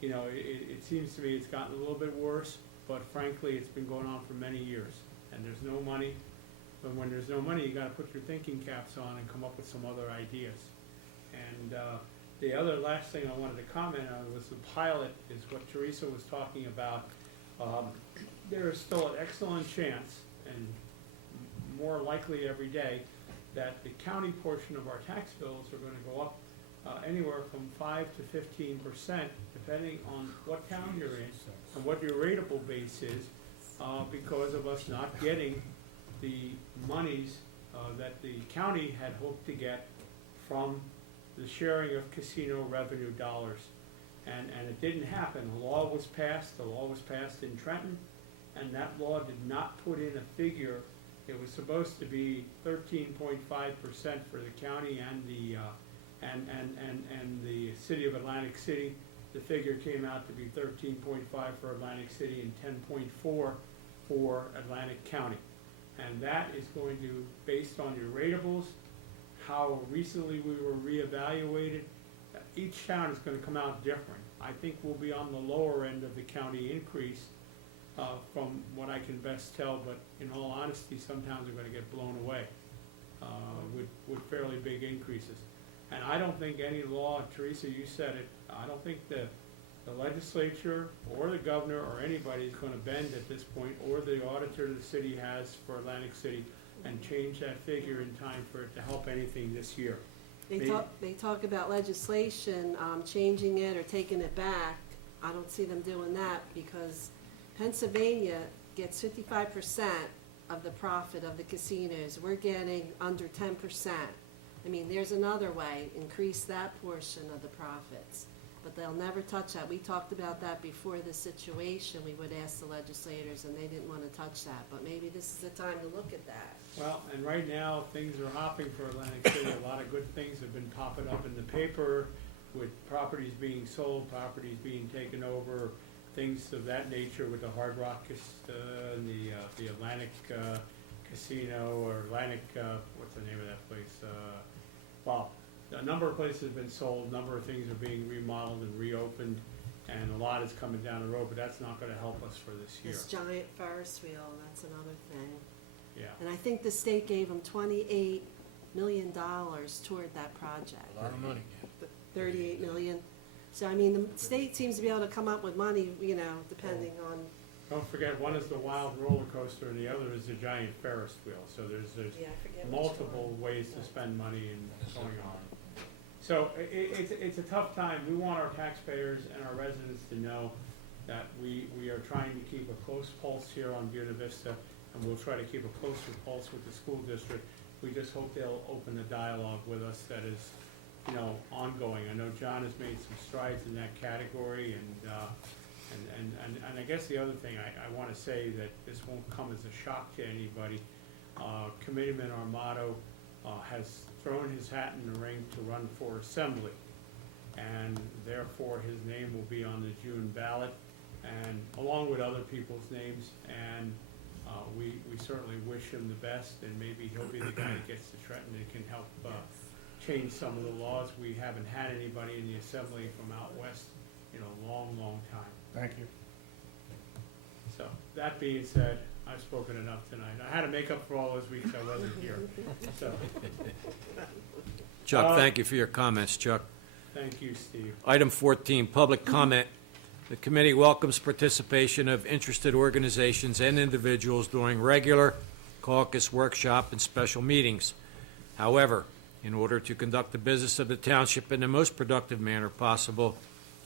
it seems to me it's gotten a little bit worse, but frankly, it's been going on for many years, and there's no money. But when there's no money, you got to put your thinking caps on and come up with some other ideas. And the other last thing I wanted to comment on was the pilot, is what Teresa was talking about. There is still an excellent chance, and more likely every day, that the county portion of our tax bills are going to go up anywhere from 5 to 15%, depending on what town you're in and what your rateable base is, because of us not getting the monies that the county had hoped to get from the sharing of casino revenue dollars. And it didn't happen. The law was passed in Trenton, and that law did not put in a figure. It was supposed to be 13.5% for the county and the city of Atlantic City. The figure came out to be 13.5 for Atlantic City and 10.4 for Atlantic County. And that is going to, based on your ratables, how recently we were reevaluated, each town is going to come out different. I think we'll be on the lower end of the county increase from what I can best tell, but in all honesty, some towns are going to get blown away with fairly big increases. And I don't think any law, Teresa, you said it, I don't think the legislature or the governor or anybody is going to bend at this point, or the auditor the city has for Atlantic City, and change that figure in time for it to help anything this year. They talk about legislation, changing it or taking it back. I don't see them doing that because Pennsylvania gets 55% of the profit of the casinos. We're getting under 10%. I mean, there's another way, increase that portion of the profits. But they'll never touch that. We talked about that before this situation. We would ask the legislators, and they didn't want to touch that. But maybe this is the time to look at that. Well, and right now, things are hopping for Atlantic City. A lot of good things have been popping up in the paper with properties being sold, properties being taken over, things of that nature with the Hard Rock and the Atlantic Casino, or Atlantic, what's the name of that place? Well, a number of places have been sold, a number of things are being remodeled and reopened, and a lot is coming down the road, but that's not going to help us for this year. This giant Ferris wheel, that's another thing. Yeah. And I think the state gave them $28 million toward that project. A lot of money. 38 million. So, I mean, the state seems to be able to come up with money, depending on. Don't forget, one is the wild roller coaster and the other is the giant Ferris wheel. So there's Yeah, I forget which multiple one. ways to spend money and going on. So it's a tough time. We want our taxpayers and our residents to know that we are trying to keep a close pulse here on Buena Vista, and we'll try to keep a closer pulse with the school district. We just hope they'll open a dialogue with us that is, ongoing. I know John has made some strides in that category, and I guess the other thing I want to say, that this won't come as a shock to anybody. Committeeman Armato has thrown his hat in the ring to run for assembly, and therefore his name will be on the June ballot, and along with other people's names, and we certainly wish him the best, and maybe he'll be the guy that gets to Trenton and can help change some of the laws. We haven't had anybody in the assembly from out west in a long, long time. Thank you. So, that being said, I've spoken enough tonight. I had to make up for all those weeks I wasn't here, so. Chuck, thank you for your comments, Chuck. Thank you, Steve. Item 14, public comment. The committee welcomes participation of interested organizations and individuals during regular caucus, workshop, and special meetings. However, in order to conduct the business of the township in the most productive manner possible,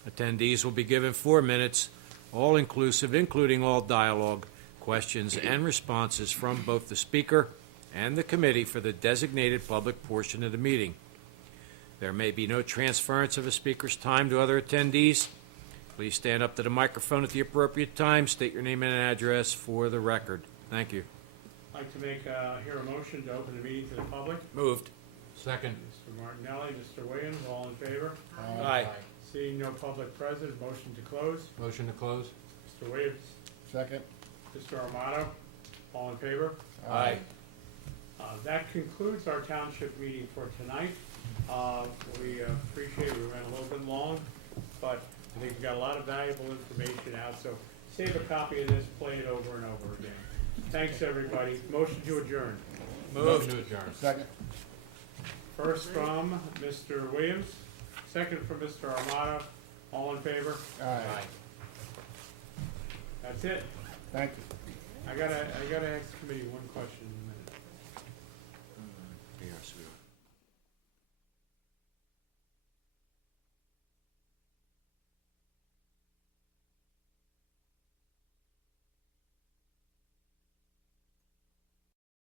attendees will be given 4 minutes, all-inclusive, including all dialogue, questions, and responses from both the speaker and the committee for the designated public portion of the meeting. There may be no transference of a speaker's time to other attendees. Please stand up to the microphone at the appropriate time. State your name and address for the record. Thank you. I'd like to hear a motion to open the meeting to the public. Moved. Second. Mr. Martinelli, Mr. Williams, all in favor? Aye. Seeing no public present, motion to close. Motion to close? Mr. Williams, Second. Mr. Armato, all in favor? Aye. That concludes our township meeting for tonight. We appreciate we ran a little bit long, but I think we got a lot of valuable information out, so save a copy of this, play it over and over again. Thanks, everybody. Motion to adjourn. Motion to adjourn. Second. First from Mr. Williams, second from Mr. Armato. All in favor? Aye. That's it. Thank you. I gotta ask the committee one question in a minute. Yes, we